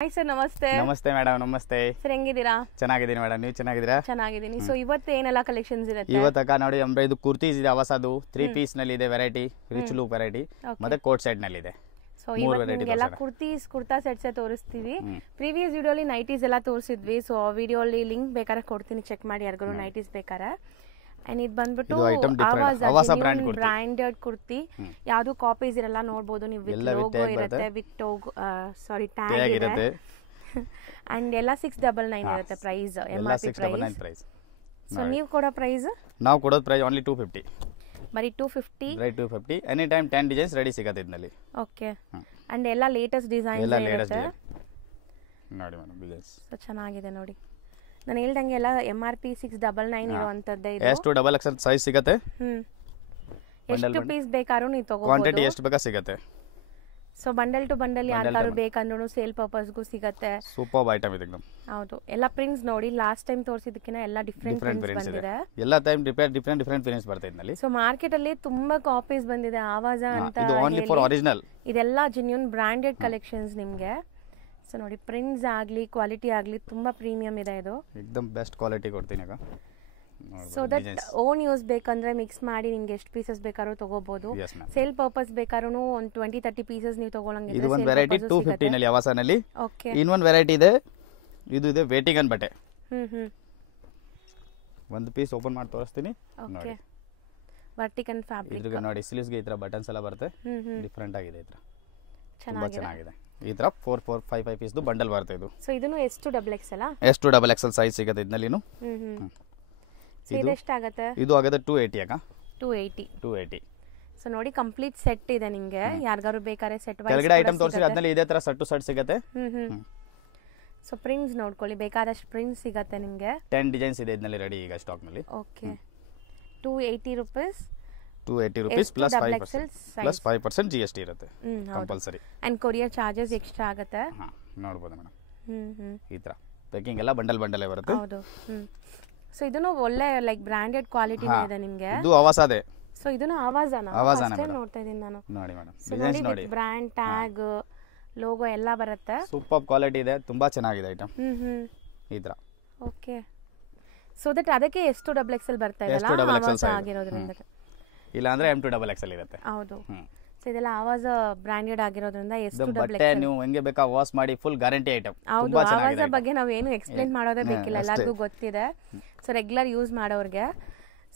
Hi sir, ನಮಸ್ತೆ. ನಮಸ್ತೆ madam. ನಮಸ್ತೆ ಸರ್, ಹೆಂಗಿದ್ದೀರಾ? ಚೆನ್ನಾಗಿದ್ದೀನಿ ಮೇಡಮ್, ನೀವು ಚೆನ್ನಾಗಿದ್ದೀರಾ? ಚೆನ್ನಾಗಿದ್ದೀನಿ. ಸೊ ಇವತ್ತು ಏನೆಲ್ಲ ಕಲೆಕ್ಷನ್ಸ್ ಇರುತ್ತೆ? ಇವತ್ತಕ್ಕ ನೋಡಿ ಇದು ಕುರ್ತೀಸ್ ಇದೆ, ಹೊಸದು 3 ಪೀಸ್ ನಲ್ಲಿ ಇದೆ, ವೆರೈಟಿ ರಿಚ್ ಲುಕ್ ವೆರೈಟಿ, ಮತ್ತೆ ಕೋಟ್ ಸೆಟ್ ನಲ್ಲಿ ಇದೆ. ಸೊ ಇವತ್ತು ನಿಮಗೆಲ್ಲ ಕುರ್ತಾ ಸೆಟ್ಸ್ ತೋರಿಸ್ತೀವಿ. ಪ್ರೀವಿಯಸ್ ವಿಡಿಯೋಲಿ ನೈಟೀಸ್ ಎಲ್ಲ ತೋರಿಸಿದ್ವಿ. ಸೊ ಆ ವಿಡಿಯೋಲಿ ಲಿಂಕ್ ಬೇಕಾದ್ರೆ ಕೊಡ್ತೀನಿ, ಚೆಕ್ ಮಾಡಿ ಯಾರಿಗೂ ನೈಟೀಸ್ ಬೇಕಾರೆ. ಅಂಡ್ ಇದು ಬಂದ್ಬಿಟ್ಟು ಬ್ರಾಂಡೆಡ್ ಕುರ್ತಿ, ಯಾವ್ದು ಕಾಪೀಸ್ ಇರಲ್ಲ, ನೋಡಬಹುದು ನೀವು. ವಿತ್ ಲೋಗೋ ಇರುತ್ತೆ, ವಿತ್ ಟ್ಯಾಗ್ ಇರುತ್ತೆ. ಅಂಡ್ ಎಲ್ಲ 699 ಇರುತ್ತೆ ಪ್ರೈಸ್, MRP ಪ್ರೈಸ್. ಸೊ ನೀವು ಕೊಡೋ ಪ್ರೈಸ್? ನಾವು ಕೊಡೋದು ಪ್ರೈಸ್ ಓನ್ಲಿ 250. ಬರೀ 250. Right, 250. Any time 10 designs ready ಸಿಗುತ್ತೆ ಇದರಲ್ಲಿ. ಓಕೆ. ಅಂಡ್ ಎಲ್ಲ ಲೇಟೆಸ್ಟ್ ಡಿಸೈನ್ಸ್ ಇರುತ್ತೆ ನೋಡಿ ಮೇಡಮ್. ಡಿಸೈನ್ಸ್ ಚೆನ್ನಾಗಿದೆ ನೋಡಿ. ನಾನು ಹೇಳ್ದಂಗೆ ಎಲ್ಲ MRP 699 ಇರುವಂತದ್ದೇ ಇದು. ಎಷ್ಟು ಡಬಲ್ ಎಕ್ಸೆಲ್ ಸೈಜ್ ಸಿಗುತ್ತೆ. ಎಷ್ಟು ಪೀಸ್ ಬೇಕಾದ್ರೂ ನೀವು ತಗೋಬಹುದು, ಕ್ವಾಂಟಿಟಿ ಎಷ್ಟು ಬೇಕಾ ಸಿಗುತ್ತೆ. ಸೊ ಬಂಡಲ್ ಟು ಬಂಡಲ್ ಯಾರು ಬೇಕಂದ್ರೂ ಸೇಲ್ ಪರ್ಪಸ್ಗೂ ಸಿಗುತ್ತೆ. ಸೂಪರ್ ಐಟಮ್ ಇದೆ एकदम. ಹೌದು, ಎಲ್ಲ ಪ್ರಿಂಟ್ಸ್ ನೋಡಿ, ಲಾಸ್ಟ್ ಟೈಮ್ ತೋರಿಸಿದಕ್ಕಿಂತ ಎಲ್ಲ ಡಿಫರೆಂಟ್ ಪ್ರಿಂಟ್ಸ್ ಬಂದಿದೆ. ಎಲ್ಲ ಟೈಮ್ ಡಿಫರೆಂಟ್ ಪ್ರಿಂಟ್ಸ್ ಬರ್ತಾ ಇದೆ. ಸೊ ಮಾರ್ಕೆಟ್ ಅಲ್ಲಿ ತುಂಬಾ ಕಾಪೀಸ್ ಬಂದಿದೆ. ಆವಾಜ ಅಂತ ಇದು ಓನ್ಲಿ ಫಾರ್ ಒರಿಜಿನಲ್. ಇದೆಲ್ಲ ಜೆನ್ಯೂನ್ ಬ್ರಾಂಡೆಡ್ ಕಲೆಕ್ಷನ್ಸ್ ನಿಮಗೆ. ಸೊ ನೋಡಿ, ಪ್ರಿಂಟ್ಸ್ ಆಗಲಿ ಕ್ವಾಲಿಟಿ ಆಗಲಿ ತುಂಬಾ ಪ್ರೀಮಿಯಂ ಇದೆ. ಇದು एकदम ಬೆಸ್ಟ್ ಕ್ವಾಲಿಟಿ ಕೊಡ್ತೀನಿ ಈಗ. ಸೊ ದಟ್ ಓನ್ ಯೂಸ್ ಬೇಕಂದ್ರೆ ಮಿಕ್ಸ್ ಮಾಡಿ ನಿಮ್ಗೆ ಎಷ್ಟು ಪೀಸಸ್ ಬೇಕಾದ್ರೂ ತಗೋಬಹುದು. ಸೇಲ್ ಪರ್ಪಸ್ ಬೇಕಾದ್ರೂ ಒಂದು 20-30 ಪೀಸಸ್ ನೀವು ತಗೊಳ್ಳಂಗಿದ್ರೆ. ಇದು ಒಂದು ವೆರೈಟಿ 250 ನಲ್ಲಿ ಆವಾಸನಲ್ಲಿ. ಓಕೆ. ಇನ್ನೊಂದು ವೆರೈಟಿ ಇದೆ, ಇದು ಇದೆ ವೇಟಿಂಗನ್ ಬಟ್ಟೆ. ಒಂದು ಪೀಸ್ ಓಪನ್ ಮಾಡಿ ತೋರಿಸ್ತೀನಿ. ಓಕೆ. ವರ್ಟಿಕನ್ ಫ್ಯಾಬ್ರಿಕ್. ಇದ್ರಿಗೆ ನೋಡಿ ಸ್ಲೀವ್ಸ್ ಗೆ ಈ ತರ ಬಟನ್ಸ್ ಎಲ್ಲ ಬರುತ್ತೆ. ಡಿಫರೆಂಟ್ ಆಗಿದೆ, ಈ ತರ ತುಂಬಾ ಚೆನ್ನಾಗಿದೆ. ಈ ತರ 4-5 ಪೀಸ್ ಬಂಡಲ್ ಬರುತ್ತೆ ಇದು. ಸೊ ಇದನ್ನು ಎಷ್ಟು ಡಬಲ್ ಎಕ್ಸೆಲ್ ಎಷ್ಟು ಡಬಲ್ ಎಕ್ಸೆಲ್ ಸೈಜ್ ಸಿಗುತ್ತೆ ಇದರಲ್ಲಿ. ಇದು ಎಷ್ಟಾಗುತ್ತೆ? ಇದು ಆಗುತ್ತೆ 280 ಅಕ್ಕ. 280. ಸೊ ನೋಡಿ, ಕಂಪ್ಲೀಟ್ ಸೆಟ್ ಇದೆ ನಿಮಗೆ. ಯಾರಿಗಾರು ಬೇಕಾದ್ರೆ ಸೆಟ್ ವೈಸ್ ಕೆಳಗಡೆ ಐಟಮ್ ತೋರಿಸಿ, ಅದರಲ್ಲಿ ಇದೇ ತರ ಸೆಟ್ ಟು ಸೆಟ್ ಸಿಗುತ್ತೆ. ಸೊ ಪ್ರಿಂಟ್ಸ್ ನೋಡ್ಕೊಳ್ಳಿ, ಬೇಕಾದಷ್ಟು ಪ್ರಿಂಟ್ಸ್ ಸಿಗುತ್ತೆ ನಿಮಗೆ. 10 ಡಿಸೈನ್ಸ್ ಇದೆ ಇದರಲ್ಲಿ ರೆಡಿ ಈಗ ಸ್ಟಾಕ್ ನಲ್ಲಿ. Okay. 280 rupees. 280 rupees plus 5% GST ಇರುತ್ತೆ compulsory. And courier charges extra ಆಗುತ್ತೆ. ನೋಡಬಹುದು ಮೇಡಮ್. ಈ ತರ ಪ್ಯಾಕಿಂಗ್ ಎಲ್ಲ ಬಂಡಲ್ ಬರುತ್ತೆ. ಹೌದು. ಸೊ ಇದನ್ನು ಒಳ್ಳೆ ಲೈಕ್ ಬ್ರಾಂಡೆಡ್ ಕ್ವಾಲಿಟಿ ಇದೆ ನಿಮಗೆ. ಇದು ಆವಾಸದೆ. ಸೊ ಇದನ್ನು ಆವಾಜನ ನೋಡ್ತಾ ಇದೀನಿ ನಾನು. ನೋಡಿ ಮೇಡಮ್, ಡಿಸೈನ್ಸ್ ನೋಡಿ, ಬ್ರಾಂಡ್ ಟ್ಯಾಗ್ ಲೋಗೋ ಎಲ್ಲ ಬರುತ್ತೆ. ಸೂಪರ್ ಕ್ವಾಲಿಟಿ ಇದೆ, ತುಂಬಾ ಚೆನ್ನಾಗಿದೆ ಐಟಮ್. ಈ ತರ. ಓಕೆ. ಸೊ ದಟ್ ಅದಕ್ಕೆ ಎಷ್ಟು ಡಬಲ್ ಎಕ್ಸೆಲ್ ಬರ್ತಾ ಇದೆ ಅಲ್ಲ, ಆವಾಜ ಆಗಿರೋದ್ರಿಂದ. ಇಲ್ಲ ಅಂದ್ರೆ M2 ಡಬಲ್ ಎಕ್ಸೆಲ್ ಇರುತ್ತೆ. ಹೌದು. ಸೊ ಇದೆಲ್ಲ ಆವಾಜ ಬ್ರಾಂಡೆಡ್ ಆಗಿರೋದ್ರಿಂದ ಎಷ್ಟು ಡಬಲ್ ಬಟ್ಟೆ ನೀವು ಹೆಂಗೆ ಬೇಕಾ ವಾಶ್ ಮಾಡಿ ಫುಲ್ ಗ್ಯಾರಂಟಿ ಐಟಮ್. ಹೌದು, ಆವಾಜ ಬಗ್ಗೆ ನಾವು ಏನು ಎಕ್ಸ್ಪ್ಲೇನ್ ಮಾಡೋದೇ ಬೇಕಿಲ್ಲ, ಎಲ್ಲರಿಗೂ ಗೊತ್ತಿದೆ. ಸೊ ರೆಗ್ಯುಲರ್ ಯೂಸ್ ಮಾಡೋರ್ಗೆ.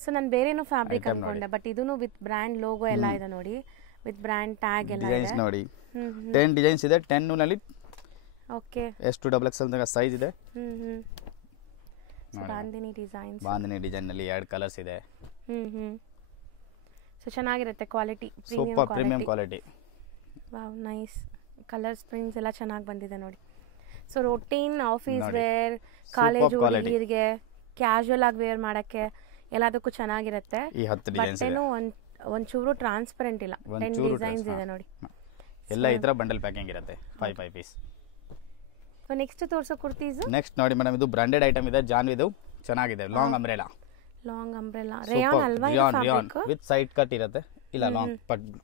ಸೊ ನಾನು ಬೇರೆನೋ ಫ್ಯಾಬ್ರಿಕ್ ಅನ್ಕೊಂಡೆ, ಬಟ್ ಇದೂನು ವಿತ್ ಬ್ರಾಂಡ್ ಲೋಗೋ ಎಲ್ಲ ಇದೆ ನೋಡಿ, ವಿತ್ ಬ್ರಾಂಡ್ ಟ್ಯಾಗ್ ಎಲ್ಲ ಇದೆ. ಡಿಸೈನ್ಸ್ ನೋಡಿ, 10 ಡಿಸೈನ್ಸ್ ಇದೆ. 10 ನಲ್ಲಿ ಓಕೆ ಎಷ್ಟು ಡಬಲ್ ಎಕ್ಸೆಲ್ ತನಕ ಸೈಜ್ ಇದೆ. ಬಾಂದಿನಿ ಡಿಸೈನ್ ನಲ್ಲಿ 2 ಕಲರ್ಸ್ ಇದೆ. ಸೊ ಚೆನ್ನಾಗಿರುತ್ತೆ quality, super premium quality. Wow, nice. Colours prints ಎಲ್ಲ ಚೆನ್ನಾಗಿ ಬಂದಿದೆ ನೋಡಿ. So routine office wear, college ಹುಡುಗಿರಿಗೆ ಕ್ಯಾಶುವಲ್ ಆಗಿ ವೇರ್ ಮಾಡಕ್ಕೆ ಎಲ್ಲದಕ್ಕೂ ಚೆನ್ನಾಗಿರುತ್ತೆ. ಈ 10 ಡಿಸೈನ್ಸ್ ಇದೆ. ಒಂಚೂರು ಟ್ರಾನ್ಸ್ಪರೆಂಟ್ ಇಲ್ಲ. 10 ಡಿಸೈನ್ಸ್ ಇದೆ ನೋಡಿ. ಎಲ್ಲ ಈ ತರ ಬಂಡಲ್ ಪ್ಯಾಕಿಂಗ್ ಇರುತ್ತೆ, 5 ಪೀಸ್. ಸೊ ನೆಕ್ಸ್ಟ್ ತೋರಿಸೋ ಕುರ್ತೀಸ್. ನೆಕ್ಸ್ಟ್ ನೋಡಿ ಮೇಡಮ್, ಇದು ಬ್ರಾಂಡೆಡ್ ಐಟಮ್ ಇದೆ. ಜಾನ್ವಿದು ಚೆನ್ನಾಗಿದೆ, ಲಾಂಗ್ ಅಂಬ್ರೆಲಾ. ರೇಯಾನ್ ಅಲ್ವಾ ಈ ಫ್ಯಾಬ್ರಿಕ್? ವಿತ್ ಸೈಡ್ ಕಟ್ ಇರುತ್ತೆ. ಇಲ್ಲ ಲಾಂಗ್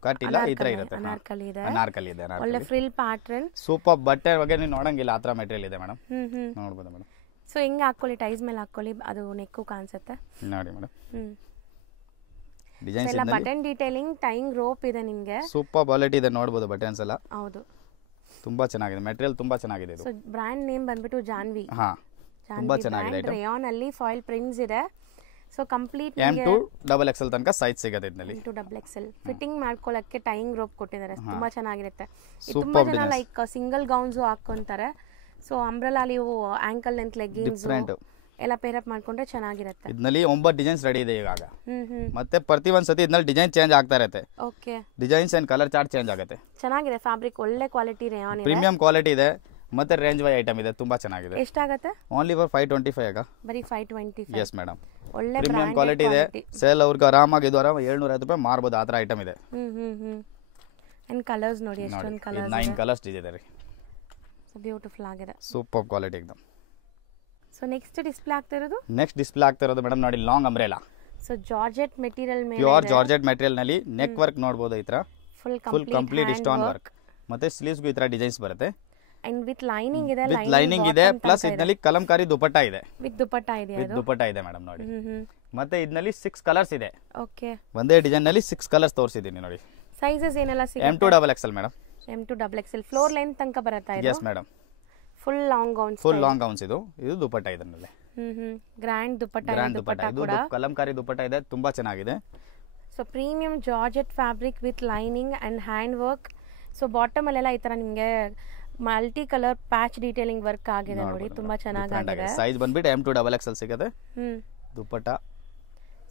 ಕಟ್ ಇಲ್ಲ, ಈ ತರ ಇರುತ್ತೆ. ಅನಾರ್ಕಲಿ ಇದೆ. ಒಳ್ಳೆ ಫ್ರಿಲ್ ಪ್ಯಾಟರ್ನ್. ಸೂಪರ್ ಬಟ್ಟೆ ಬಗ್ಗೆ ನೀವು ನೋಡಂಗಿಲ್ಲ, ಆ ತರ ಮೆಟೀರಿಯಲ್ ಇದೆ ಮೇಡಮ್. ನೋಡಬಹುದು ಮೇಡಮ್. ಸೊ ಹಿಂಗೆ ಹಾಕೊಳ್ಳಿ, ಟೈಸ್ ಮೇಲೆ ಹಾಕೊಳ್ಳಿ, ಅದು ನೆಕ್ಕು ಕಾಣಿಸುತ್ತೆ ನೋಡಿ ಮೇಡಮ್. ಡಿಸೈನ್ಸ್ ಎಲ್ಲ ಬಟನ್ ಡೀಟೇಲಿಂಗ್, ಟೈಯಿಂಗ್ ರೋಪ್ ಇದೆ ನಿಮಗೆ. ಸೂಪರ್ ಕ್ವಾಲಿಟಿ ಇದೆ, ನೋಡಬಹುದು ಬಟನ್ಸ್ ಎಲ್ಲ. ಹೌದು, ತುಂಬಾ ಚೆನ್ನಾಗಿದೆ, ಮೆಟೀರಿಯಲ್ ತುಂಬಾ ಚೆನ್ನಾಗಿದೆ ಇದು. ಸೊ ಬ್ರಾಂಡ್ ನೇಮ್ ಬಂದ್ಬಿಟ್ಟು ಜಾನ್ವಿ. ತುಂಬಾ ಚೆನ್ನಾಗಿದೆ ಐಟಮ್. ರೇಯಾನ್ ಅಲ್ಲಿ ಫಾಯಿಲ್ ಪ್ರಿಂಟ್ಸ್ ಇದೆ. So complete M2 double XL ತನಕ ಸೈಜ್ ಸಿಗುತ್ತೆ ಇದರಲ್ಲಿ. M2 ಡಬಲ್ ಎಕ್ಸೆಲ್ ಫಿಟ್ಟಿಂಗ್ ಮಾಡ್ಕೊಳ್ಳಕ್ಕೆ ಟೈಯಿಂಗ್ ರೋಪ್ ಕೊಟ್ಟಿದ್ದಾರೆ, ತುಂಬಾ ಚೆನ್ನಾಗಿರುತ್ತೆ. ತುಂಬಾ ಜನ ಲೈಕ್ ಸಿಂಗಲ್ ಗೌನ್ಸ್ ಹಾಕೊಂತಾರೆ. ಸೊ ಅಂಬ್ರೆಲಾ ನೀವು ಆಂಕಲ್ ಲೆಂತ್ ಲೆಗ್ಗಿಂಗ್ಸ್ ಎಲ್ಲ ಪೇರ್ ಅಪ್ ಮಾಡ್ಕೊಂಡ್ರೆ ಚೆನ್ನಾಗಿರುತ್ತೆ. ಇದರಲ್ಲಿ 9 ಡಿಸೈನ್ಸ್ ರೆಡಿ ಇದೆ ಇವಾಗ. ಮತ್ತೆ ಪ್ರತಿ ಒಂದು ಸತಿ ಇದರಲ್ಲಿ ಡಿಸೈನ್ ಚೇಂಜ್ ಆಗ್ತಾ ಇರುತ್ತೆ. Okay. Designs and colour chart change ಆಗುತ್ತೆ. ಚೆನ್ನಾಗಿದೆ ಫ್ಯಾಬ್ರಿಕ್, ಒಳ್ಳೆ ಕ್ವಾಲಿಟಿ ರೇಯಾನ್ ಇದೆ, ಪ್ರೀಮಿಯಂ ಕ್ವಾಲಿಟಿ ಇದೆ. ಮತ್ತೆ ರೇಂಜ್ ವೈ ಐಟಮ್ ಇದೆ, ತುಂಬಾ ಚೆನ್ನಾಗಿದೆ. ಎಷ್ಟಾಗುತ್ತೆ? ಓನ್ಲಿ ಫಾರ್ 525 ಆಗ. ಬರೀ 525. Yes madam. ಒಳ್ಳೆ ಪ್ರೀಮಿಯಂ ಕ್ವಾಲಿಟಿ ಇದೆ. ಸೇಲ್ ಅವ್ರಿಗೆ ಆರಾಮಾಗಿ ಇದು 750 ರೂಪಾಯಿ ಮಾರಬಹುದು, ಆ ತರ ಐಟಮ್ ಇದೆ. ಅಂಡ್ ಕಲರ್ಸ್ ನೋಡಿ, ಎಷ್ಟೊಂದು ಕಲರ್ಸ್. 9 ಕಲರ್ಸ್ ಇದೆ ರೀ. ಸೊ ಬ್ಯೂಟಿಫುಲ್ ಆಗಿದೆ, ಸೂಪರ್ ಕ್ವಾಲಿಟಿ एकदम. ಸೊ ನೆಕ್ಸ್ಟ್ ಡಿಸ್ಪ್ಲೇ ಆಗ್ತಾ ಇರೋದು ಮೇಡಮ್ ನೋಡಿ, long umbrella. So georgette material ಮೇಲೆ, ಪ್ಯೂರ್ ಜಾರ್ಜೆಟ್ ಮೆಟೀರಿಯಲ್ ನಲ್ಲಿ ನೆಕ್ ವರ್ಕ್ ನೋಡಬಹುದು. ಈ ತರ ಫುಲ್ ಕಂಪ್ಲೀಟ್ ಸ್ಟೋನ್ ವರ್ಕ್. ಮತ್ತೆ ಸ್ಲೀವ್ಸ್ ಗೂ ಈ ತರ ಡಿಸೈನ್ಸ್ ಬರುತ್ತೆ. ಅಂಡ್ ವಿತ್ ಲೈನಿಂಗ್ ಇದೆ, ವಿತ್ ಲೈನಿಂಗ್ ಇದೆ, ಪ್ಲಸ್ ಇದರಲ್ಲಿ ಕಲಂಕಾರಿ ದುಪಟ್ಟ ಇದೆ, ವಿತ್ ದುಪಟ್ಟ ಇದೆ, ವಿತ್ ದುಪಟ್ಟ ಇದೆ ಮೇಡಮ್ ನೋಡಿ. ಮತ್ತೆ ಇದರಲ್ಲಿ 6 ಕಲರ್ಸ್ ಇದೆ. ಓಕೆ, ಒಂದೇ ಡಿಸೈನ್ ನಲ್ಲಿ 6 ಕಲರ್ಸ್ ತೋರಿಸಿದ್ದೀನಿ ನೋಡಿ. ಸೈಜಸ್ ಏನೆಲ್ಲ ಸಿಗುತ್ತೆ? M2 XXL madam. M2 XXL floor length ತನಕ ಬರುತ್ತಾ ಇದು? Yes madam. Full long gowns, full long gowns ಇದು ದುಪಟ್ಟ ಇದರಲ್ಲಿ. ಗ್ರ್ಯಾಂಡ್ ದುಪಟ್ಟ, ಗ್ರ್ಯಾಂಡ್ ದುಪಟ್ಟ, ಇದು ಕಲಂಕಾರಿ ದುಪಟ್ಟ ಇದೆ, ತುಂಬಾ ಚೆನ್ನಾಗಿದೆ. So premium georgette fabric with lining and hand work. So bottom ಅಲ್ಲೆಲ್ಲ ಈ ತರ ನಿಮಗೆ multi colour patch detailing work ಆಗಿದೆ ನೋಡಿ, ತುಂಬಾ ಚೆನ್ನಾಗಿದೆ. ಸೈಜ್ ಬಂದ್ಬಿಟ್ಟು M2 XXL ಸಿಗುತ್ತೆ. Dupatta.